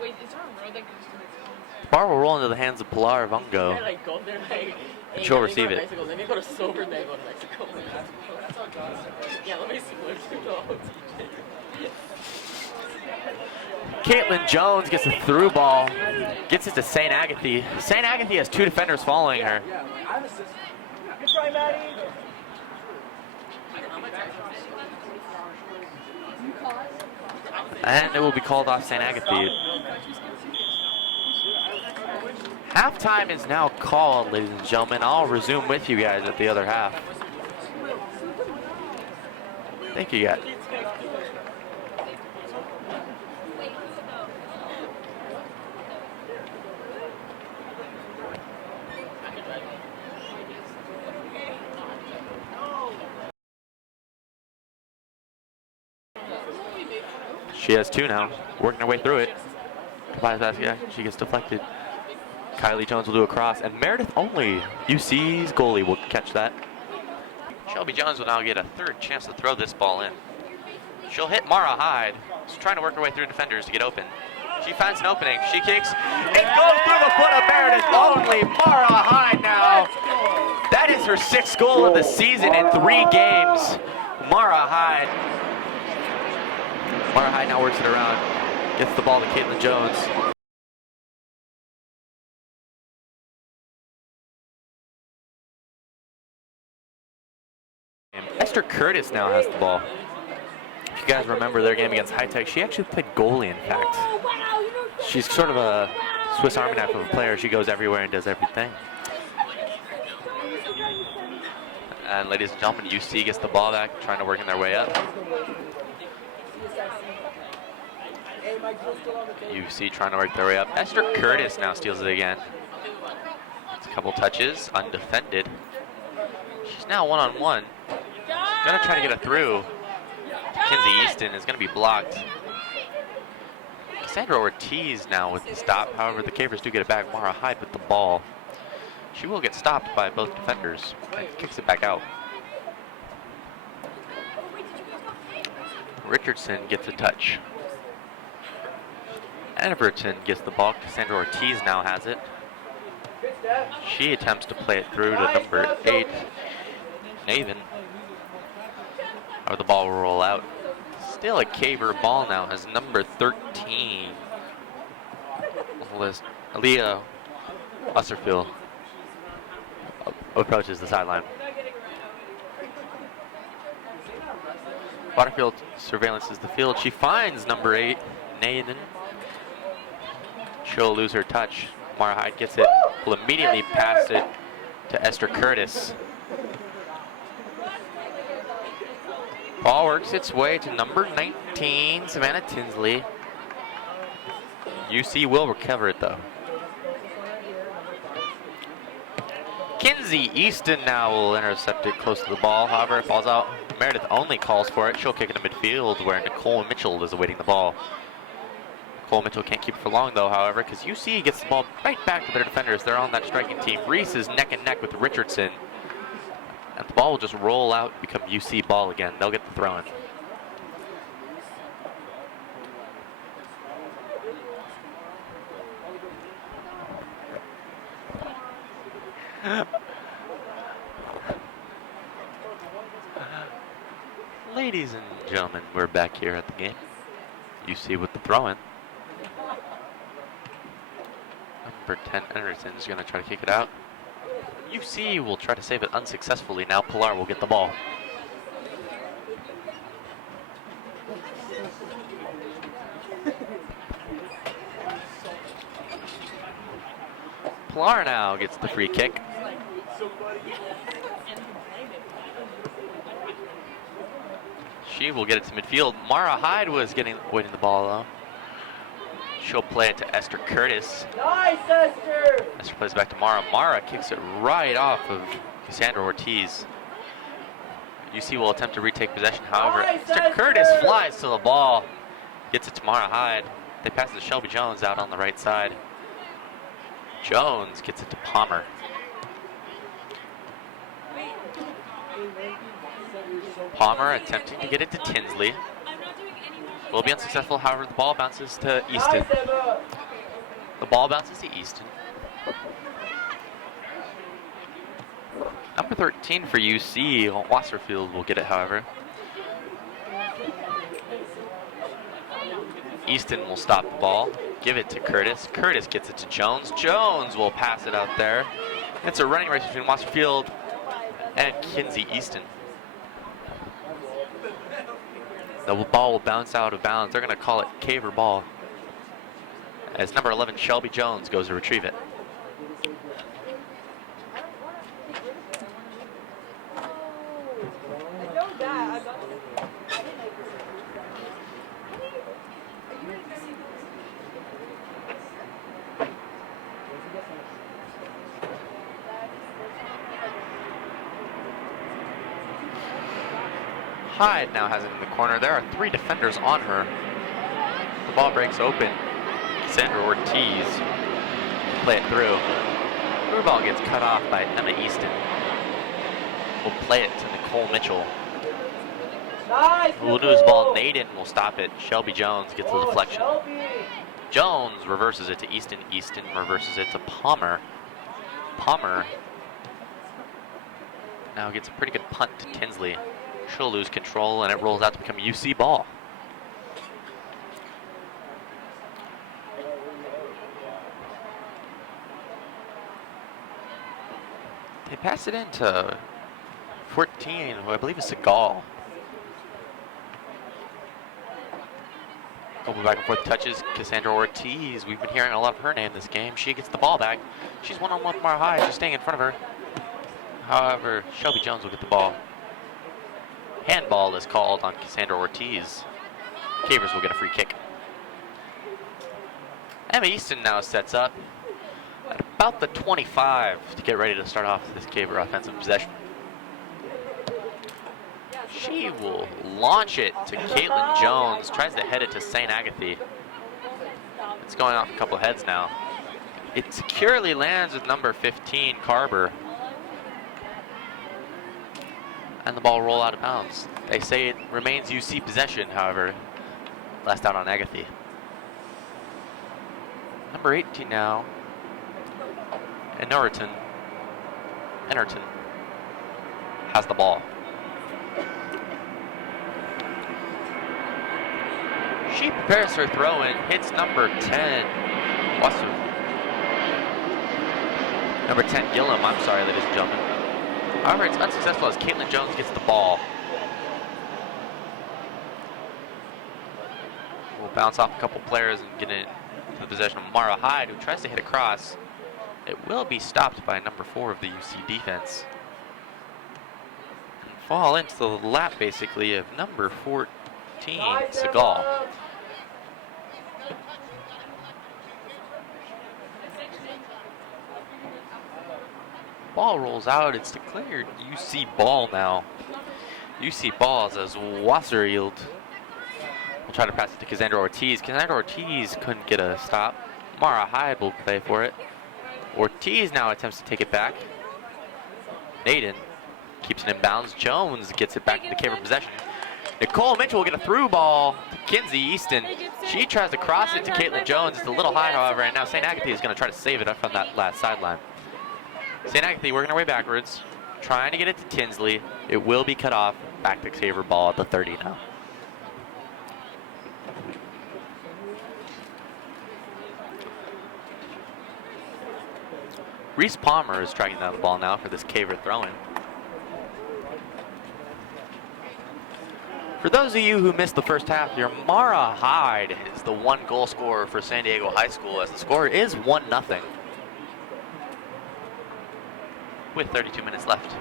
Wait, is there a road that goes to The ball will roll into the hands of Pilar Vungo. And she'll receive it. Let me go to Silver, then go to Mexico. Yeah, let me switch to the Caitlin Jones gets a through ball. Gets it to St. Agatha. St. Agatha has two defenders following her. Good try, Maddie. And it will be called off St. Agatha. Halftime is now called, ladies and gentlemen. I'll resume with you guys at the other half. Thank you, guys. She has two now, working her way through it. Yeah, she gets deflected. Kylie Jones will do a cross, and Meredith only, UC's goalie, will catch that. Shelby Jones will now get a third chance to throw this ball in. She'll hit Mara Hyde. She's trying to work her way through defenders to get open. She finds an opening. She kicks. It goes through the foot of Meredith only. Mara Hyde now. That is her 6th goal of the season in 3 games. Mara Hyde. Mara Hyde now works it around. Gets the ball to Caitlin Jones. Esther Curtis now has the ball. If you guys remember their game against High Tech, she actually played goalie, in fact. She's sort of a Swiss Army knife of a player. She goes everywhere and does everything. And ladies and gentlemen, UC gets the ball back, trying to work in their way up. UC trying to work their way up. Esther Curtis now steals it again. It's a couple touches, undefended. She's now one-on-one. Gonna try to get it through. Kinsey Easton is gonna be blocked. Cassandra Ortiz now with the stop. However, the Cavers do get it back. Mara Hyde with the ball. She will get stopped by both defenders and kicks it back out. Richardson gets a touch. Everton gets the ball. Cassandra Ortiz now has it. She attempts to play it through to number 8, Nathan. Or the ball will roll out. Still a Caver ball now as number 13, Aaliyah Usserfield, approaches the sideline. Waterfield surveillances the field. She finds number 8, Nathan. She'll lose her touch. Mara Hyde gets it. Will immediately pass it to Esther Curtis. Ball works its way to number 19, Savannah Tinsley. UC will recover it though. Kinsey Easton now will intercept it close to the ball. However, it falls out. Meredith only calls for it. She'll kick it into midfield where Nicole Mitchell is awaiting the ball. Nicole Mitchell can't keep it for long though, however, because UC gets the ball right back to their defenders. They're on that striking team. Reese is neck and neck with Richardson. And the ball will just roll out and become UC ball again. They'll get the throw in. Ladies and gentlemen, we're back here at the game. UC with the throw in. Number 10, Anderson is going to try to kick it out. UC will try to save it unsuccessfully. Now Pilar will get the ball. Pilar now gets the free kick. She will get it to midfield. Mara Hyde was waiting the ball though. She'll play it to Esther Curtis. Nice, Esther! Esther plays back to Mara. Mara kicks it right off of Cassandra Ortiz. UC will attempt to retake possession. However, Nice, Esther Curtis Esther! flies to the ball. Gets it to Mara Hyde. They pass it to Shelby Jones out on the right side. Jones gets it to Palmer. Palmer attempting to get it to Tinsley. Will be unsuccessful, however, the ball bounces to Easton. Nice, Emma! The ball bounces to Easton. Number 13 for UC, Wasserfield will get it, however. Easton will stop the ball, give it to Curtis. Curtis gets it to Jones. Jones will pass it out there. It's a running race between Wasserfield and Kinsey Easton. The ball will bounce out of bounds. They're going to call it Caver ball, as number 11 Shelby Jones goes to retrieve it. Hyde now has it in the corner. There are 3 defenders on her. The ball breaks open. Cassandra Ortiz play it through. The ball gets cut off by Emma Easton. We'll play it to Nicole Mitchell. Nice, We'll lose ball. Naden will stop it. Shelby Jones gets the deflection. Shelby. Jones reverses it to Easton. Easton reverses it to Palmer. Palmer now gets a pretty good punt to Tinsley. She'll lose control, and it rolls out to become UC ball. They pass it into 14, who I believe is Seagal. Couple back and forth touches. Cassandra Ortiz, we've been hearing a lot of her name this game. She gets the ball back. She's one-on-one with Mara Hyde. She's staying in front of her. However, Shelby Jones will get the ball. Handball is called on Cassandra Ortiz. Cavers will get a free kick. Emma Easton now sets up at about the 25 to get ready to start off this Caver offensive possession. She will launch it to Caitlin Jones, tries to head it to St. Agatha. It's going off a couple of heads now. It securely lands with number 15, Carver. And the ball roll out of bounds. They say it remains UC possession, however. Last out on Agatha. Number 18 now. Enerton has the ball. She prepares her throw in, hits number 10. Number 10 Gillum, I'm sorry, ladies and gentlemen. However, it's unsuccessful as Caitlin Jones gets the ball. We'll bounce off a couple players and get it to the possession of Mara Hyde, who tries to hit across. It will be stopped by number 4 of the UC defense. And fall into the lap, basically, of number 14, Seagal. Ball rolls out. It's declared UC ball now. UC balls as Wasserfield will try to pass it to Cassandra Ortiz. Cassandra Ortiz couldn't get a stop. Mara Hyde will play for it. Ortiz now attempts to take it back. Naden keeps it in bounds. Jones gets it back into Caver possession. Nicole Mitchell will get a through ball to Kinsey Easton. She tries to cross it to Caitlin Jones. It's a little high, however, and now St. Agatha is going to try to save it up from that last sideline. St. Agatha working her way backwards, trying to get it to Tinsley. It will be cut off. Back to Caver ball at the 30 now. Reese Palmer is tracking down the ball now for this Caver throw-in. For those of you who missed the first half here, Mara Hyde is the 1 goal scorer for San Diego High School, as the score is 1-0. With 32 minutes left.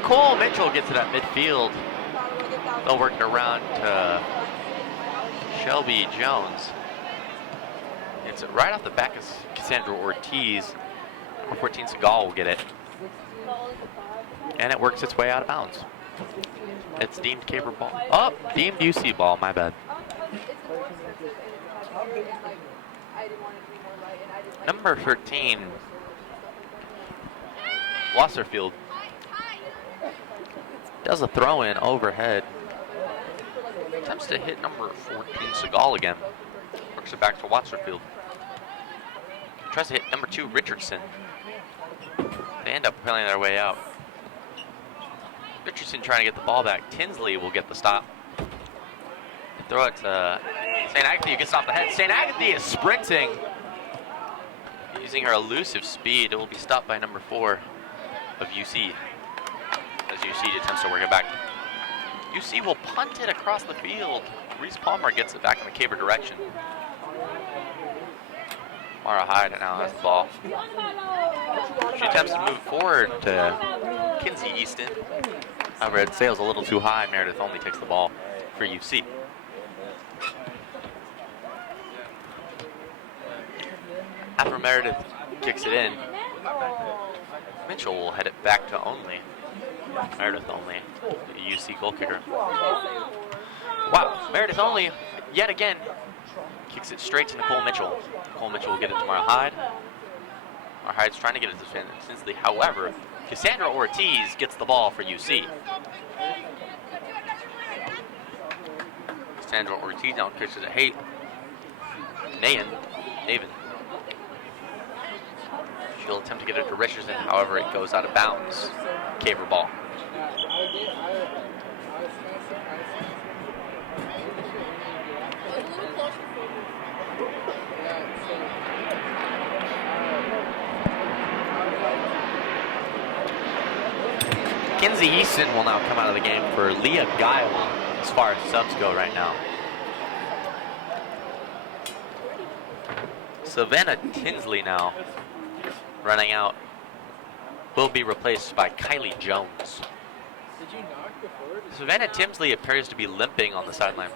Nicole Mitchell gets it at midfield. They'll work it around to Shelby Jones. It's right off the back of Cassandra Ortiz. Number 14 Seagal will get it. And it works its way out of bounds. It's deemed Caper ball. Oh, deemed UC ball, my bad. Number 13, Wasserfield, does a throw in overhead. Attempts to hit number 14 Seagal again. Works it back to Wasserfield. Tries to hit number 2 Richardson. They end up peeling their way out. Richardson trying to get the ball back. Tinsley will get the stop. Throw it to St. Agatha, who gets off the head. St. Agatha is sprinting. Using her elusive speed, it will be stopped by number 4 of UC. As UC attempts to work it back. UC will punt it across the field. Reese Palmer gets it back in the Caper direction. Mara Hyde now has the ball. She attempts to move it forward to Kinsey Easton. However, it sails a little too high. Meredith only takes the ball for UC. After Meredith kicks it in, Mitchell will head it back to only. Meredith only, the UC goal kicker. Wow, Meredith only, yet again, kicks it straight to Nicole Mitchell. Nicole Mitchell will get it to Mara Hyde. Mara Hyde's trying to get it to Tinsley. However, Cassandra Ortiz gets the ball for UC. Cassandra Ortiz now kicks it to Hayden. Navin. She'll attempt to get it to Richardson, however, it goes out of bounds. Caper ball. Kinsey Easton will now come out of the game for Leah Guile as far as subs go right now. Savannah Tinsley now running out will be replaced by Kylie Jones. Savannah Tinsley appears to be limping on the sideline.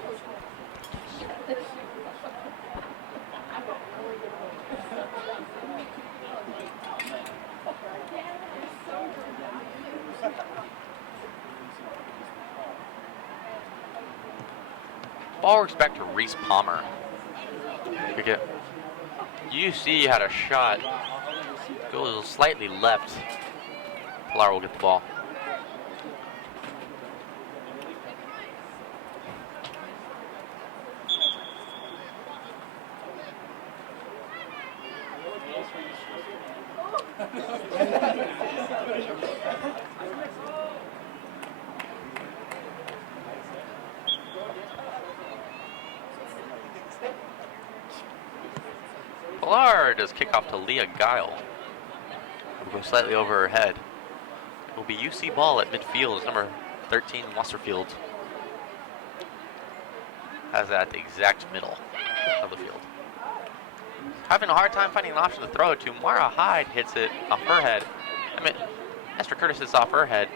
Ball works back to Reese Palmer. UC had a shot. Goes slightly left. Pilar will get the ball. Pilar does kick off to Leah Guile. Will go slightly over her head. It will be UC ball at midfield as number 13 Wasserfield has that at the exact middle of the field. Having a hard time finding an option to throw it to. Mara Hyde hits it off her head. Esther Curtis is off her head.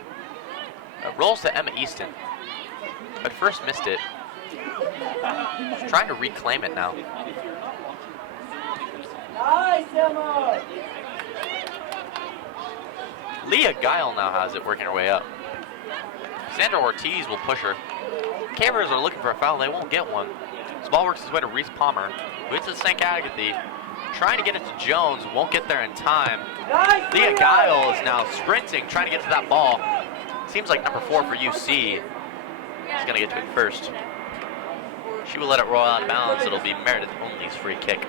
It rolls to Emma Easton, but first missed it. She's trying to reclaim it now. Nice, Emma! Leah Guile now has it, working her way up. Sandra Ortiz will push her. Capers are looking for a foul. They won't get one. This ball works its way to Reese Palmer, who hits it to St. Agatha. Trying to get it to Jones, won't get there in time. Nice, Leah Guile is now sprinting, trying to get to that ball. Seems like number 4 for UC is going to get to it first. She will let it roll out of bounds. It'll be Meredith Only's free kick.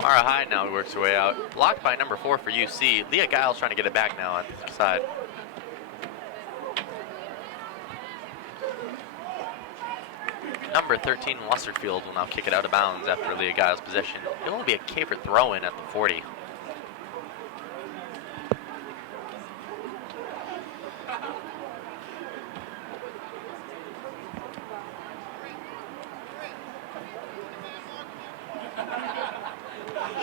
Mara Hyde now works her way out. Blocked by number 4 for UC. Leah Guile's trying to get it back now on the side. Number 13, Westerfield will now kick it out of bounds after Leah Giles' possession. It'll only be a K for throw-in at the 40.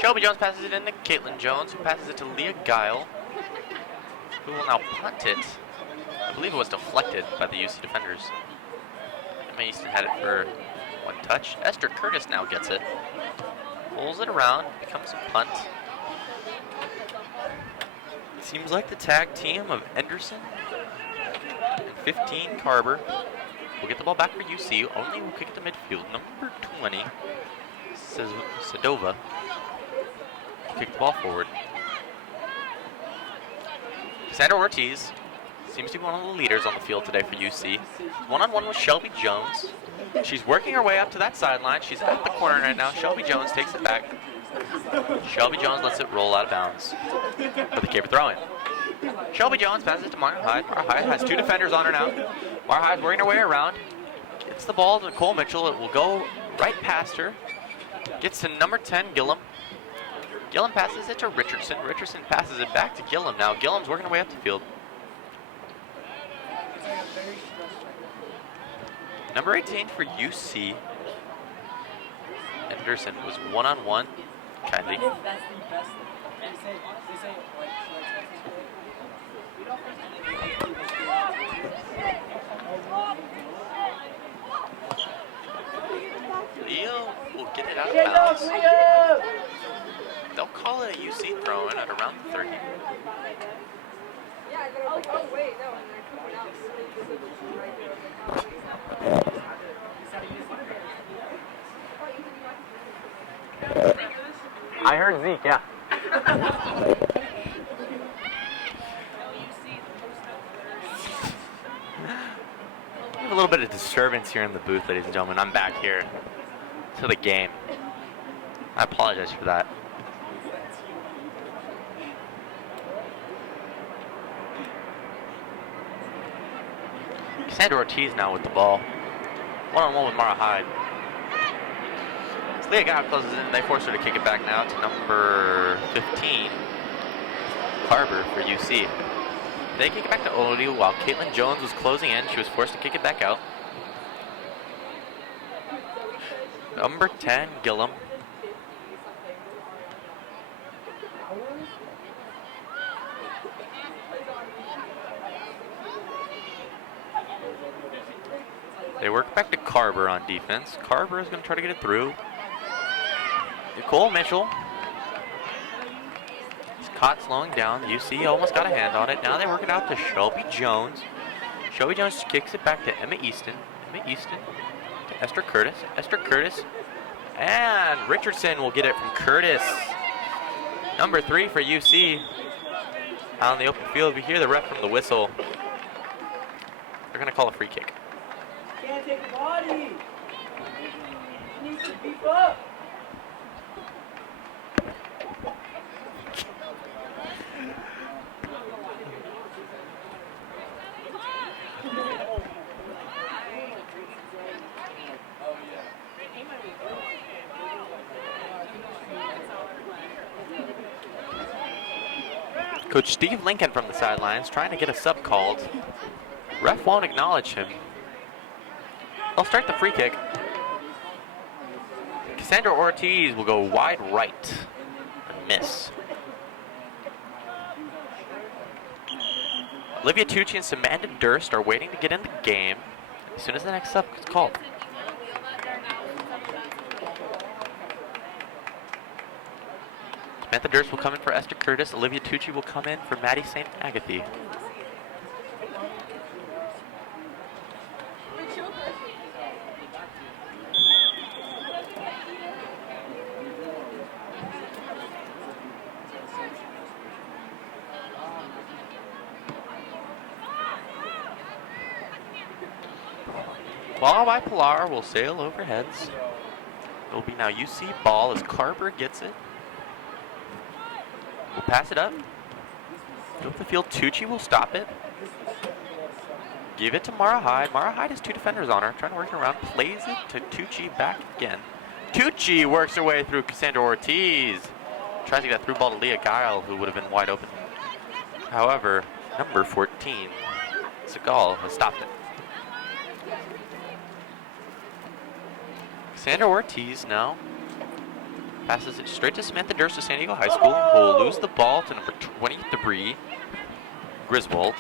Shelby Jones passes it in to Caitlin Jones, who passes it to Leah Guile, who will now punt it. I believe it was deflected by the UC defenders. Emma Easton had it for one touch. Esther Curtis now gets it. Pulls it around, becomes a punt. Seems like the tag team of Anderson and 15 Carver will get the ball back for UC. Only will kick it to midfield. Number 20, Sedova, kick the ball forward. Cassandra Ortiz seems to be one of the leaders on the field today for UC. One-on-one with Shelby Jones. She's working her way up to that sideline. She's at the corner right now. Shelby Jones takes it back. Shelby Jones lets it roll out of bounds for the K for throw-in. Shelby Jones passes it to Mara Hyde. Mara Hyde has two defenders on her now. Mara Hyde's working her way around. Gets the ball to Nicole Mitchell. It will go right past her. Gets to number 10, Gillum. Gillum passes it to Richardson. Richardson passes it back to Gillum now. Gillum's working her way up the field. Number 18 for UC. Anderson was one-on-one. Kindly. Leo will get it out of bounds. They'll call it a UC throw-in at around the 30. I heard Zeke, yeah. A little bit of disturbance here in the booth, ladies and gentlemen. I'm back here to the game. I apologize for that. Cassandra Ortiz now with the ball. One-on-one with Mara Hyde. As Leah Guile closes in, they force her to kick it back now to number 15, Carver for UC. They kick it back to Odie while Caitlin Jones was closing in. She was forced to kick it back out. Number 10, Gillum. They work back to Carver on defense. Carver is going to try to get it through. Nicole Mitchell is caught slowing down. UC almost got a hand on it. Now they work it out to Shelby Jones. Shelby Jones kicks it back to Emma Easton. Emma Easton to Esther Curtis. Esther Curtis. And Richardson will get it from Curtis. Number 3 for UC. Out on the open field, we hear the ref from the whistle. They're going to call a free kick. Can't take the body. He needs to beef up. Coach Steve Lincoln from the sidelines trying to get a sub called. Ref won't acknowledge him. They'll start the free kick. Cassandra Ortiz will go wide right and miss. Olivia Tucci and Samantha Durst are waiting to get in the game as soon as the next sub is called. Samantha Durst will come in for Esther Curtis. Olivia Tucci will come in for Maddie St. Agatha. Ball by Pilar will sail over heads. It will be now UC ball as Carver gets it. We'll pass it up. Up the field, Tucci will stop it. Give it to Mara Hyde. Mara Hyde has 2 defenders on her. Trying to work it around. Plays it to Tucci back again. Tucci works her way through Cassandra Ortiz. Tries to get that through ball to Leah Guile, who would have been wide open. However, number 14, Segal, has stopped it. Cassandra Ortiz now passes it straight to Samantha Durst of San Diego High School, who will lose the ball to number 23, Griswold.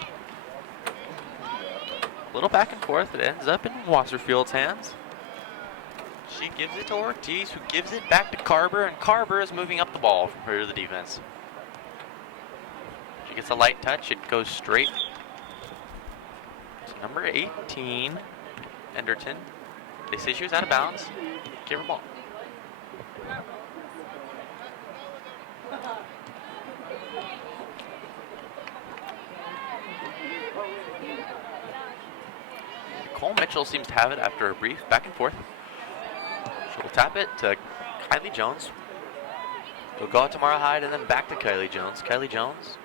A little back and forth. It ends up in Wasserfield's hands. She gives it to Ortiz, who gives it back to Carver, and Carver is moving up the ball from her to the defense. She gets a light touch. It goes straight to number 18, Enderton. They say she was out of bounds. Give her ball. Nicole Mitchell seems to have it after a brief back and forth. She'll tap it to Kylie Jones. She'll go out to Mara Hyde and then back to Kylie Jones. Kylie Jones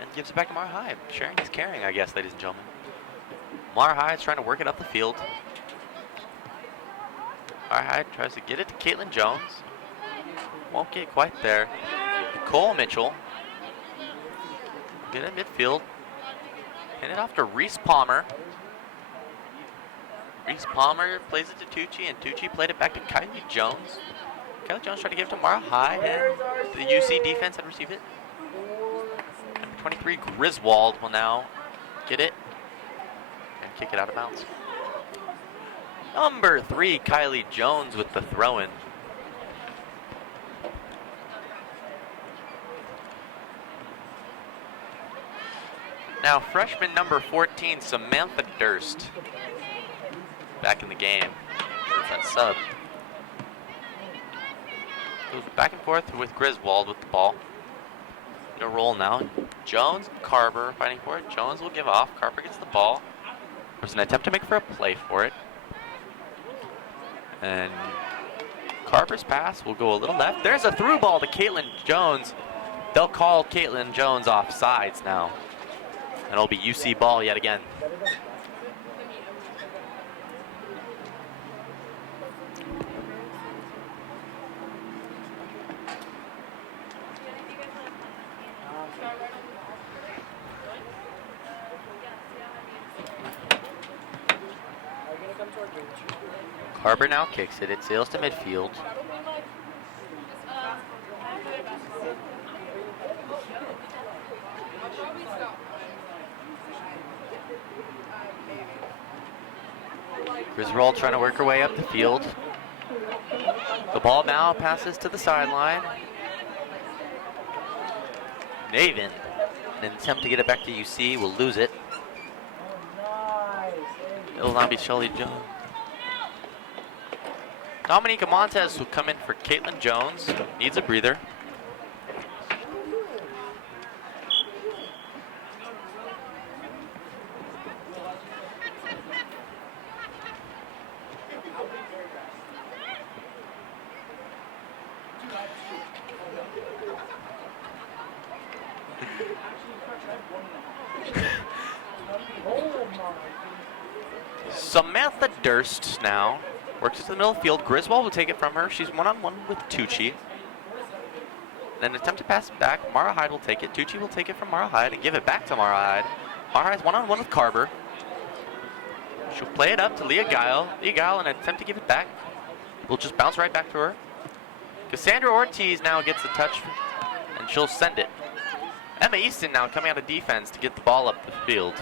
and gives it back to Mara Hyde. Sharing is caring, I guess, ladies and gentlemen. Mara Hyde's trying to work it up the field. Mara Hyde tries to get it to Caitlin Jones. Won't get quite there. Nicole Mitchell. Get it midfield. Hand it off to Reese Palmer. Reese Palmer plays it to Tucci, and Tucci played it back to Kylie Jones. Kylie Jones tried to give it to Mara Hyde, and the UC defense had received it. Number 23, Griswold, will now get it and kick it out of bounds. Number 3, Kylie Jones with the throw-in. Now freshman number 14, Samantha Durst, back in the game. That sub. Goes back and forth with Griswold with the ball. In a roll now. Jones and Carver fighting for it. Jones will give off. Carver gets the ball. There's an attempt to make for a play for it. And Carver's pass will go a little left. There's a through ball to Caitlin Jones. They'll call Caitlin Jones off sides now. And it'll be UC ball yet again. Carver now kicks it. It sails to midfield. Griswold trying to work her way up the field. The ball now passes to the sideline. Naven, an attempt to get it back to UC, will lose it. It'll now be Shelly Jones. Dominica Montez will come in for Caitlin Jones. Needs a breather. Samantha Durst now works it to the middle of the field. Griswold will take it from her. She's one-on-one with Tucci. Then attempt to pass it back. Mara Hyde will take it. Tucci will take it from Mara Hyde and give it back to Mara Hyde. Mara Hyde's one-on-one with Carver. She'll play it up to Leah Guile. Leah Guile, in an attempt to give it back, will just bounce right back to her. Cassandra Ortiz now gets the touch, and she'll send it. Emma Easton now coming out of defense to get the ball up the field.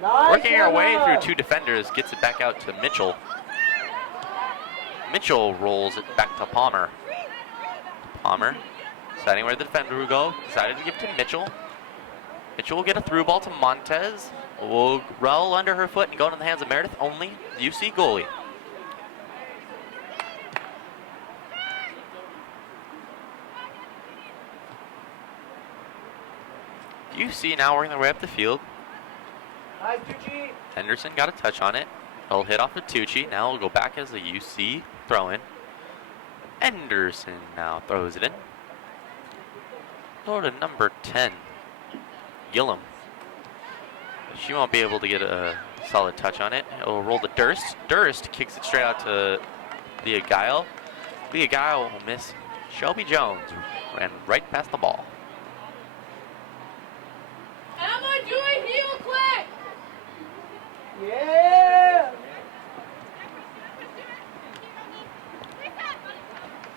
Working her way through 2 defenders, gets it back out to Mitchell. Mitchell rolls it back to Palmer. Palmer, deciding where the defender will go, decided to give it to Mitchell. Mitchell will get a through ball to Montez. Will roll under her foot and go into the hands of Meredith Only, UC goalie. UC now working their way up the field. Henderson got a touch on it. It'll hit off to Tucci. Now it'll go back as a UC throw-in. Henderson now throws it in. Go to number 10, Gillum. She won't be able to get a solid touch on it. It'll roll to Durst. Durst kicks it straight out to Leah Guile. Leah Guile will miss. Shelby Jones ran right past the ball. And I'm gonna do a heel click. Yeah!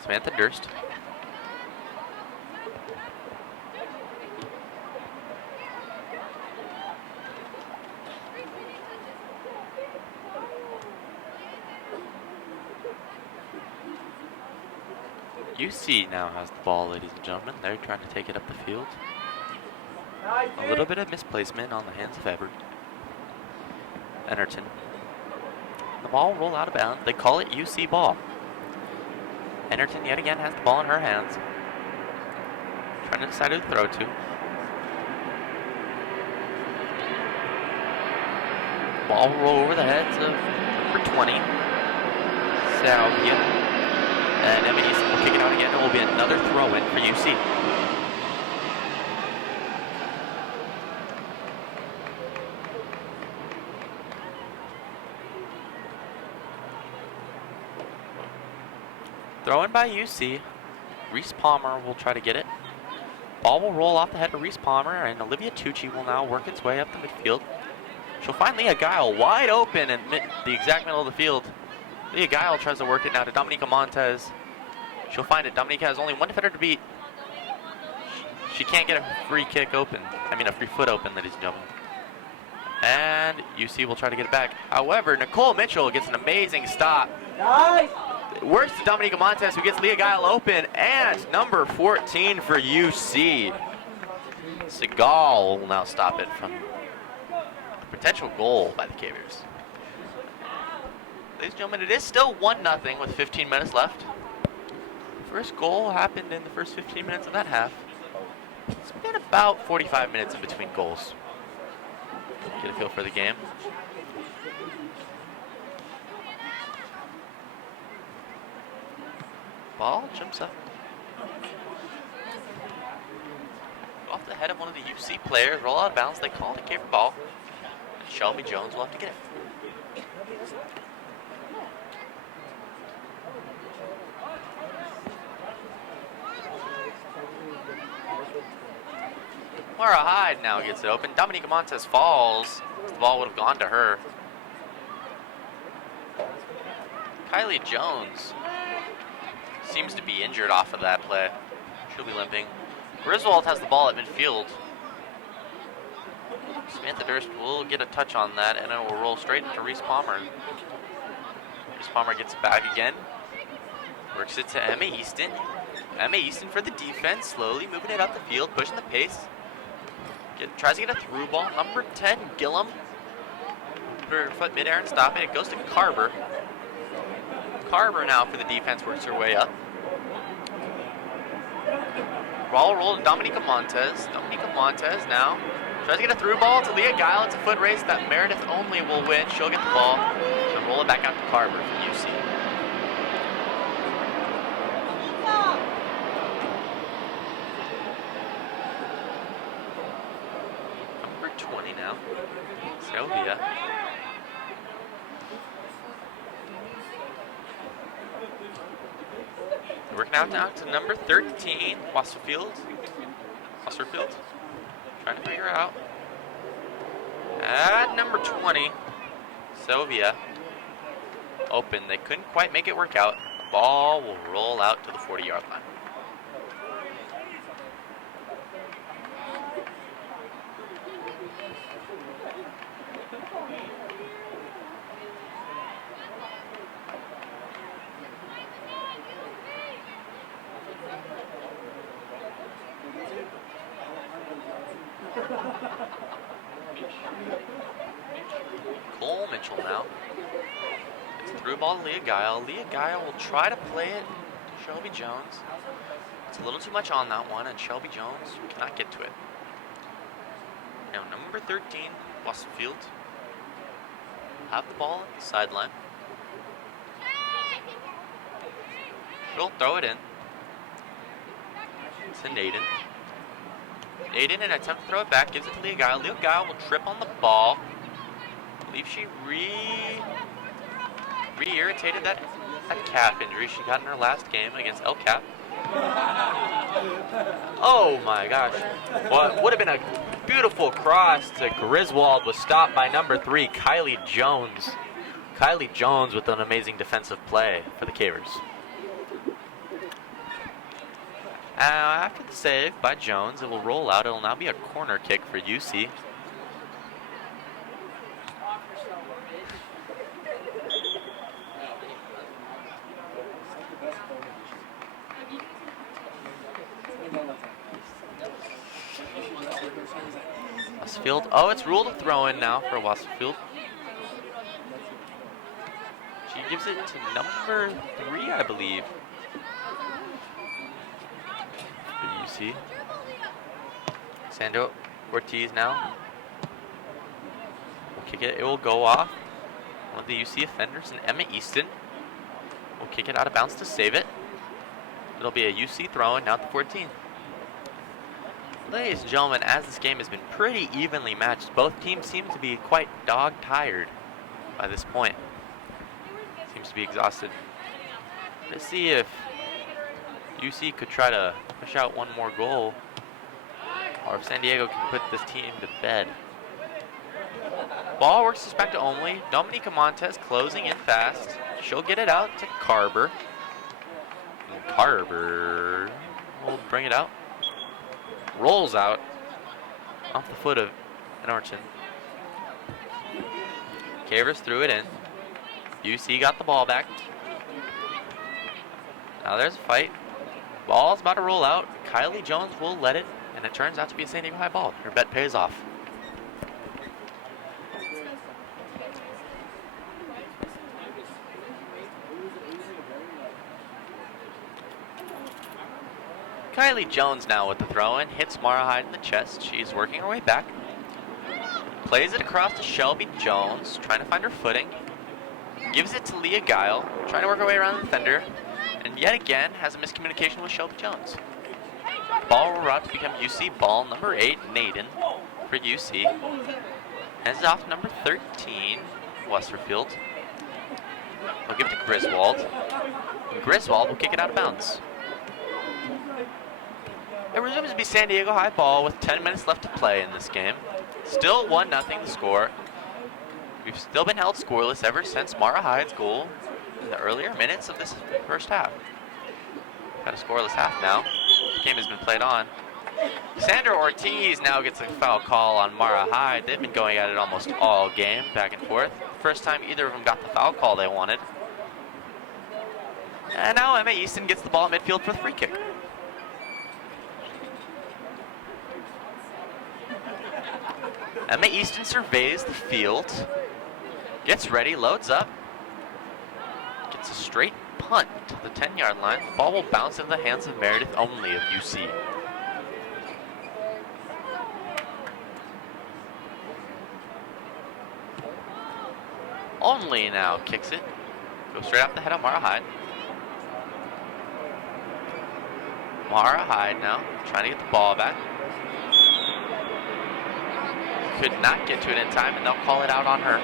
Samantha Durst. UC now has the ball, ladies and gentlemen. They're trying to take it up the field. A little bit of misplacement on the hands of Everett. Ennerton. The ball will roll out of bounds. They call it UC ball. Ennerton yet again has the ball in her hands. Trying to decide who to throw to. Ball will roll over the heads of number 20, Salvia. And Emma Easton will kick it out again. It will be another throw-in for UC. Throw-in by UC. Reese Palmer will try to get it. Ball will roll off the head of Reese Palmer, and Olivia Tucci will now work its way up the midfield. She'll find Leah Guile wide open in the exact middle of the field. Leah Guile tries to work it now to Dominica Montez. She'll find it. Dominica has only one defender to beat. She can't get a free kick open. I mean, a free foot open, ladies and gentlemen. And UC will try to get it back. However, Nicole Mitchell gets an amazing stop. Nice! It works to Dominica Montez, who gets Leah Guile open. And number 14 for UC. Seagal will now stop it from a potential goal by the Cavaliers. Ladies and gentlemen, it is still 1-0 with 15 minutes left. First goal happened in the first 15 minutes of that half. It's been about 45 minutes in between goals. Get a feel for the game. Ball jumps up. Off the head of one of the UC players, roll out of bounds. They call it a caper ball. And Shelby Jones will have to get it. Mara Hyde now gets it open. Dominica Montez falls. The ball would have gone to her. Kylie Jones seems to be injured off of that play. She'll be limping. Griswold has the ball at midfield. Samantha Durst will get a touch on that, and it will roll straight into Reese Palmer. Reese Palmer gets it back again. Works it to Emma Easton. Emma Easton for the defense, slowly moving it up the field, pushing the pace. Tries to get a through ball. Number 10, Gillum. Put her foot midair and stop it. It goes to Carver. Carver now for the defense works her way up. Ball roll to Dominica Montez. Dominica Montez now tries to get a through ball to Leah Guile. It's a foot race that Meredith only will win. She'll get the ball and roll it back out to Carver for UC. Number 20 now, Sylvia. Working out now to number 13, Wasserfield. Trying to figure out. At number 20, Sylvia. Open. They couldn't quite make it work out. The ball will roll out to the 40-yard line. Cole Mitchell now. It's a through ball to Leah Guile. Leah Guile will try to play it to Shelby Jones. It's a little too much on that one, and Shelby Jones cannot get to it. Now number 13, Wasserfield. Have the ball at the sideline. She'll throw it in. To Naden. Aiden, in an attempt to throw it back, gives it to Leah Guile. Leah Guile will trip on the ball. I believe she re-irritated that calf injury she got in her last game against El Cap. Oh my gosh. What would have been a beautiful cross to Griswold was stopped by number 3, Kylie Jones. Kylie Jones with an amazing defensive play for the Cavers. After the save by Jones, it will roll out. It will now be a corner kick for UC. Westfield. Oh, it's ruled a throw-in now for Westfield. She gives it to number 3, I believe. For UC. Sandra Ortiz now. Will kick it. It will go off. One of the UC offenders, and Emma Easton will kick it out of bounds to save it. It'll be a UC throw-in now at the 14. Ladies and gentlemen, as this game has been pretty evenly matched, both teams seem to be quite dog-tired by this point. Seems to be exhausted. Let's see if UC could try to push out one more goal, or if San Diego can put this team to bed. Ball works back to Only. Dominica Montez closing in fast. She'll get it out to Carver. And Carver will bring it out. Rolls out off the foot of an Archin. Cavers threw it in. UC got the ball back. Now there's a fight. Ball's about to roll out. Kylie Jones will let it, and it turns out to be a San Diego High ball. Her bet pays off. Kylie Jones now with the throw-in, hits Mara Hyde in the chest. She's working her way back. Plays it across to Shelby Jones, trying to find her footing. Gives it to Leah Guile, trying to work her way around the defender. And yet again, has a miscommunication with Shelby Jones. Ball will route to become UC ball, number 8, Naden, for UC. Hands it off to number 13, Westerfield. They'll give it to Griswold. And Griswold will kick it out of bounds. It resumes to be San Diego High ball with 10 minutes left to play in this game. Still 1-0 the score. We've still been held scoreless ever since Mara Hyde's goal in the earlier minutes of this first half. Got a scoreless half now. The game has been played on. Sandra Ortiz now gets a foul call on Mara Hyde. They've been going at it almost all game, back and forth. First time either of them got the foul call they wanted. And now Emma Easton gets the ball at midfield for the free kick. Emma Easton surveys the field, gets ready, loads up, gets a straight punt to the 10-yard line. The ball will bounce into the hands of Meredith Only of UC. Only now kicks it, goes straight off the head of Mara Hyde. Mara Hyde now trying to get the ball back. Could not get to it in time, and they'll call it out on her.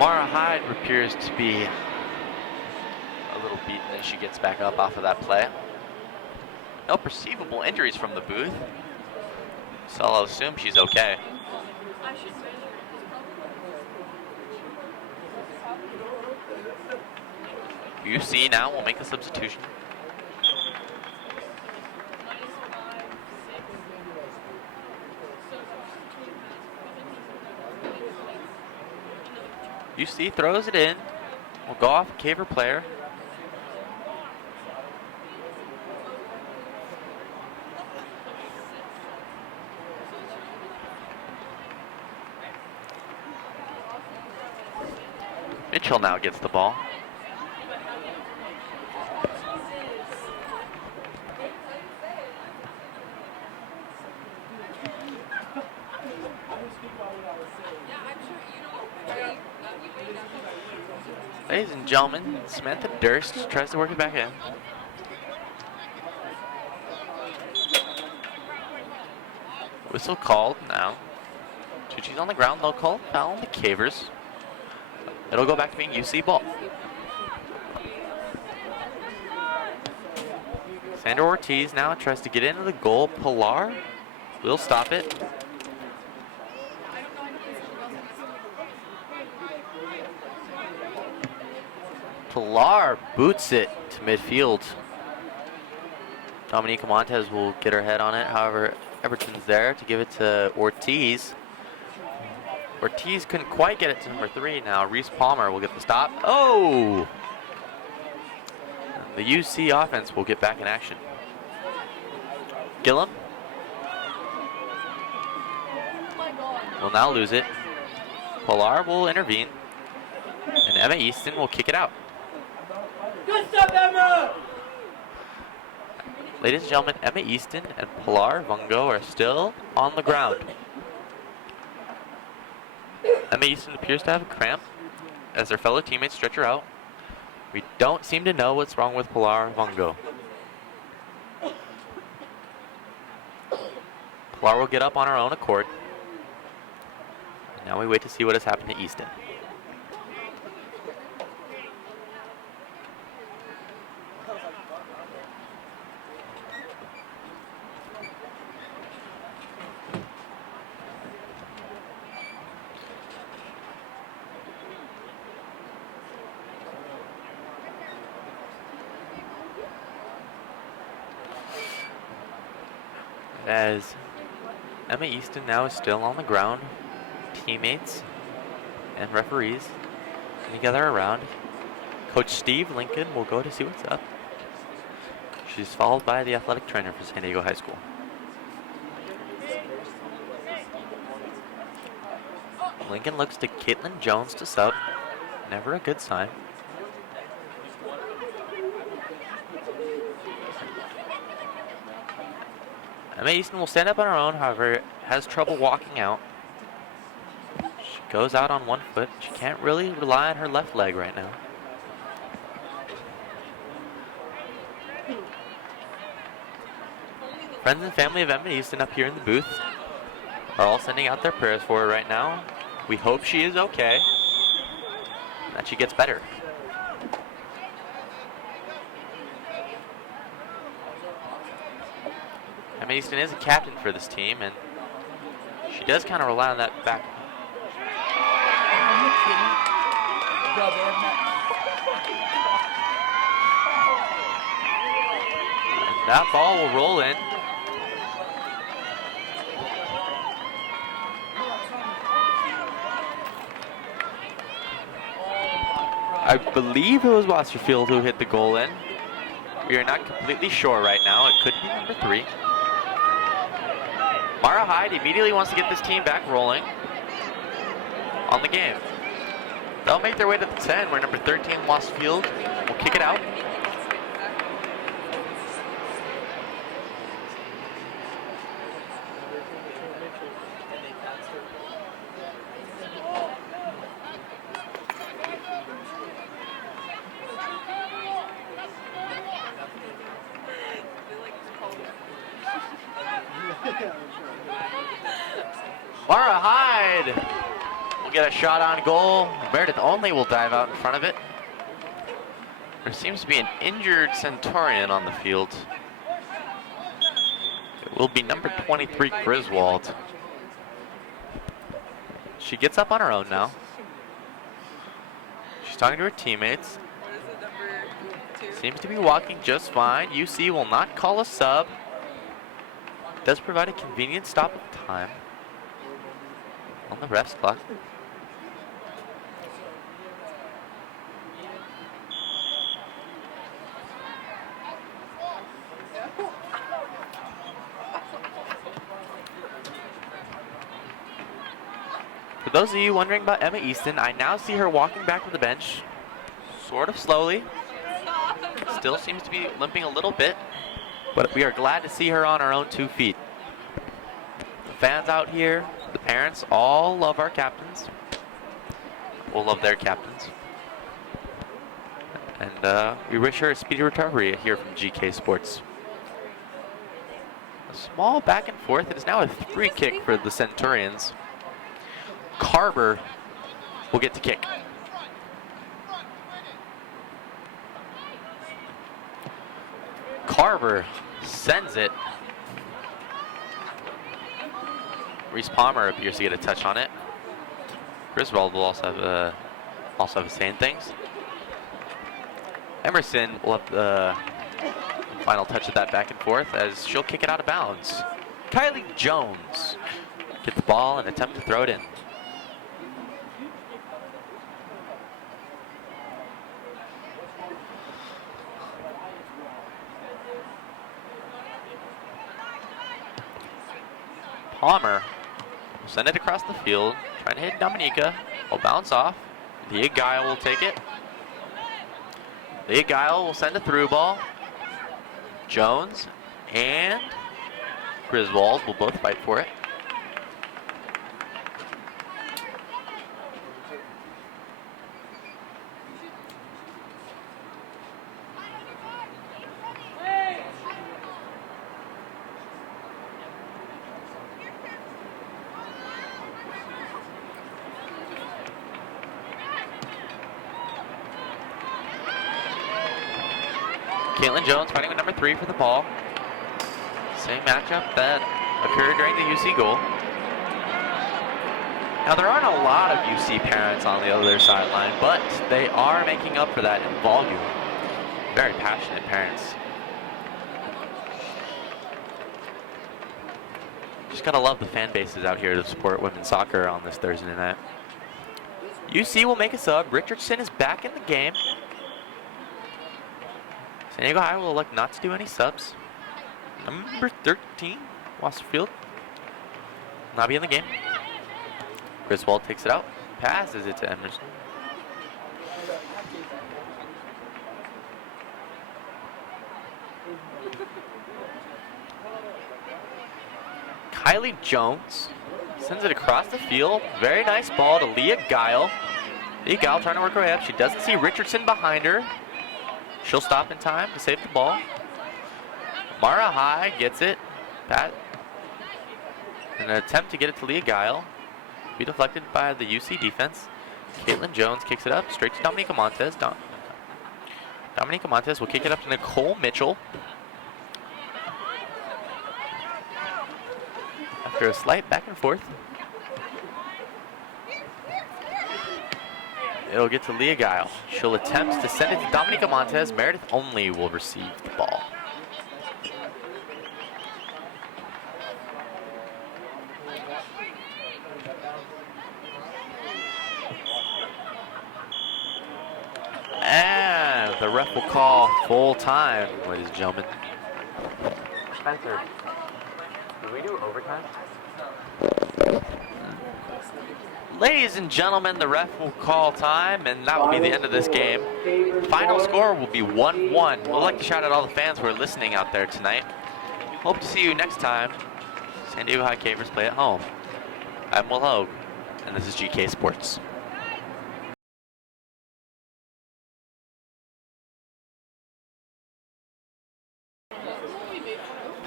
Mara Hyde appears to be a little beaten as she gets back up off of that play. No perceivable injuries from the booth, so I'll assume she's okay. UC now will make a substitution. UC throws it in. Will go off a Caver player. Mitchell now gets the ball. Ladies and gentlemen, Samantha Durst tries to work it back in. Whistle called now. Tucci's on the ground, low call, foul on the Cavers. It'll go back to being UC ball. Sandra Ortiz now tries to get into the goal. Pilar will stop it. Pilar boots it to midfield. Dominica Montez will get her head on it. However, Everton's there to give it to Ortiz. Ortiz couldn't quite get it to number 3. Now Reese Palmer will get the stop. Oh! The UC offense will get back in action. Gillum will now lose it. Pilar will intervene. And Emma Easton will kick it out. Good stuff, Emma! Ladies and gentlemen, Emma Easton and Pilar Vungo are still on the ground. Emma Easton appears to have a cramp as their fellow teammates stretch her out. We don't seem to know what's wrong with Pilar Vungo. Pilar will get up on her own accord. Now we wait to see what has happened to Easton. As Emma Easton now is still on the ground, teammates and referees together around. Coach Steve Lincoln will go to see what's up. She's followed by the athletic trainer for San Diego High School. Lincoln looks to Caitlin Jones to sub. Never a good sign. Emma Easton will stand up on her own, however, has trouble walking out. She goes out on one foot. She can't really rely on her left leg right now. Friends and family of Emma Easton up here in the booth are all sending out their prayers for her right now. We hope she is okay, and that she gets better. Emma Easton is a captain for this team, and she does kind of rely on that back. And that ball will roll in. I believe it was Westerfield who hit the goal in. We are not completely sure right now. It could be number 3. Mara Hyde immediately wants to get this team back rolling on the game. They'll make their way to the 10, where number 13, Westerfield, will kick it out. Mara Hyde will get a shot on goal. Meredith Only will dive out in front of it. There seems to be an injured Centurion on the field. It will be number 23, Griswold. She gets up on her own now. She's talking to her teammates. Seems to be walking just fine. UC will not call a sub. Does provide a convenient stop of time on the ref's clock. For those of you wondering about Emma Easton, I now see her walking back to the bench, sort of slowly. Still seems to be limping a little bit, but we are glad to see her on her own 2 feet. The fans out here, the parents, all love our captains. We'll love their captains. And we wish her a speedy recovery here from GK Sports. A small back and forth. It is now a free kick for the Centurions. Carver will get to kick. Carver sends it. Reese Palmer appears to get a touch on it. Griswold will also have a say in things. Emerson will have the final touch of that back and forth as she'll kick it out of bounds. Kylie Jones get the ball and attempt to throw it in. Palmer will send it across the field, trying to hit Dominica. Will bounce off. Leah Guile will take it. Leah Guile will send a through ball. Jones and Griswold will both fight for it. Caitlin Jones fighting with number 3 for the ball. Same matchup that occurred during the UC goal. Now there aren't a lot of UC parents on the other sideline, but they are making up for that in volume. Very passionate parents. Just gotta love the fan bases out here to support women's soccer on this Thursday night. UC will make a sub. Richardson is back in the game. San Diego High will elect not to do any subs. Number 13, Wasserfield, not be in the game. Griswold takes it out, passes it to Emerson. Kylie Jones sends it across the field. Very nice ball to Leah Guile. Leah Guile trying to work her way up. She doesn't see Richardson behind her. She'll stop in time to save the ball. Mara High gets it. Pat. An attempt to get it to Leah Guile. Be deflected by the UC defense. Caitlin Jones kicks it up straight to Dominica Montez. Dominica Montez will kick it up to Nicole Mitchell. After a slight back and forth. It'll get to Leah Guile. She'll attempt to send it to Dominica Montez. Meredith Only will receive the ball. And the ref will call full time, ladies and gentlemen. Spencer, do we do overtime? Ladies and gentlemen, the ref will call time, and that will be the end of this game. Final score will be 1-1. We'd like to shout out all the fans who are listening out there tonight. Hope to see you next time. San Diego High Cavers play at home. I'm Will Hogue, and this is GK Sports.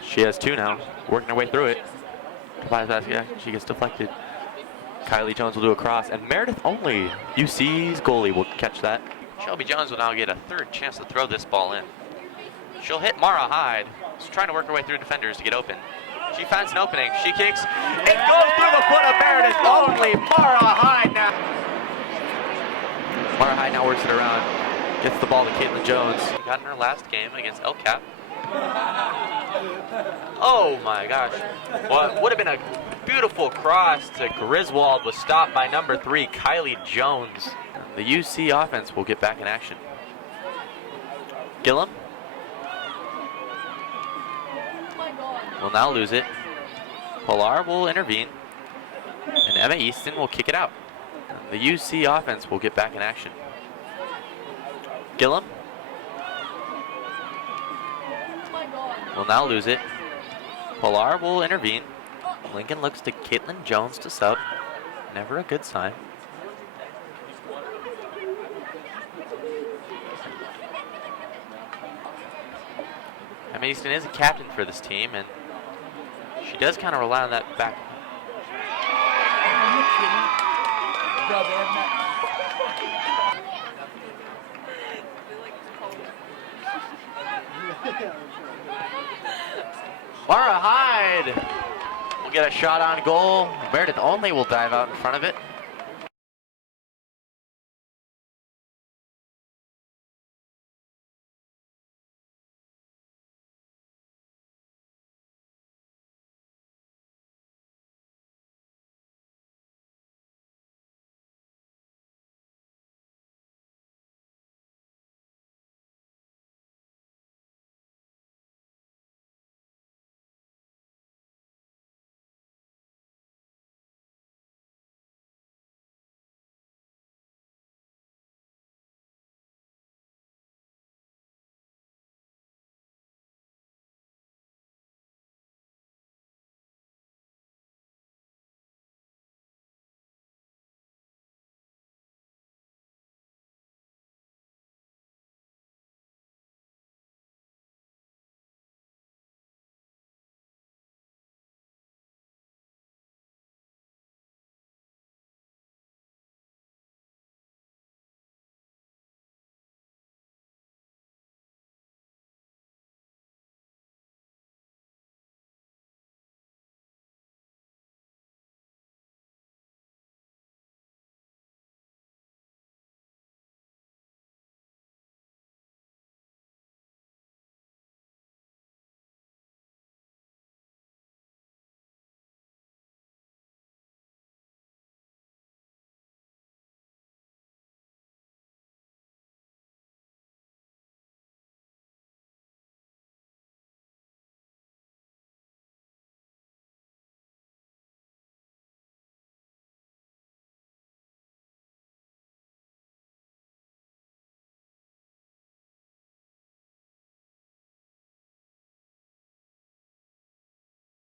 She has 2 now, working her way through it. She gets deflected. Kylie Jones will do a cross, and Meredith Only, UC's goalie, will catch that. Shelby Jones will now get a 3rd chance to throw this ball in. She'll hit Mara Hyde. She's trying to work her way through defenders to get open. She finds an opening. She kicks. It goes through the foot of Meredith Only. Mara Hyde now. Mara Hyde now works it around. Gets the ball to Caitlin Jones. She got in her last game against El Cap. Oh my gosh. What would have been a beautiful cross to Griswold was stopped by number 3, Kylie Jones. The UC offense will get back in action. Gillum will now lose it. Pilar will intervene. And Emma Easton will kick it out. The UC offense will get back in action. Gillum will now lose it. Pilar will intervene. Lincoln looks to Caitlin Jones to sub. Never a good sign. Emma Easton is a captain for this team, and She does kind of rely on that back. Are you kidding? Bro, they have not. Mara Hyde will get a shot on goal. Meredith only will dive out in front of it.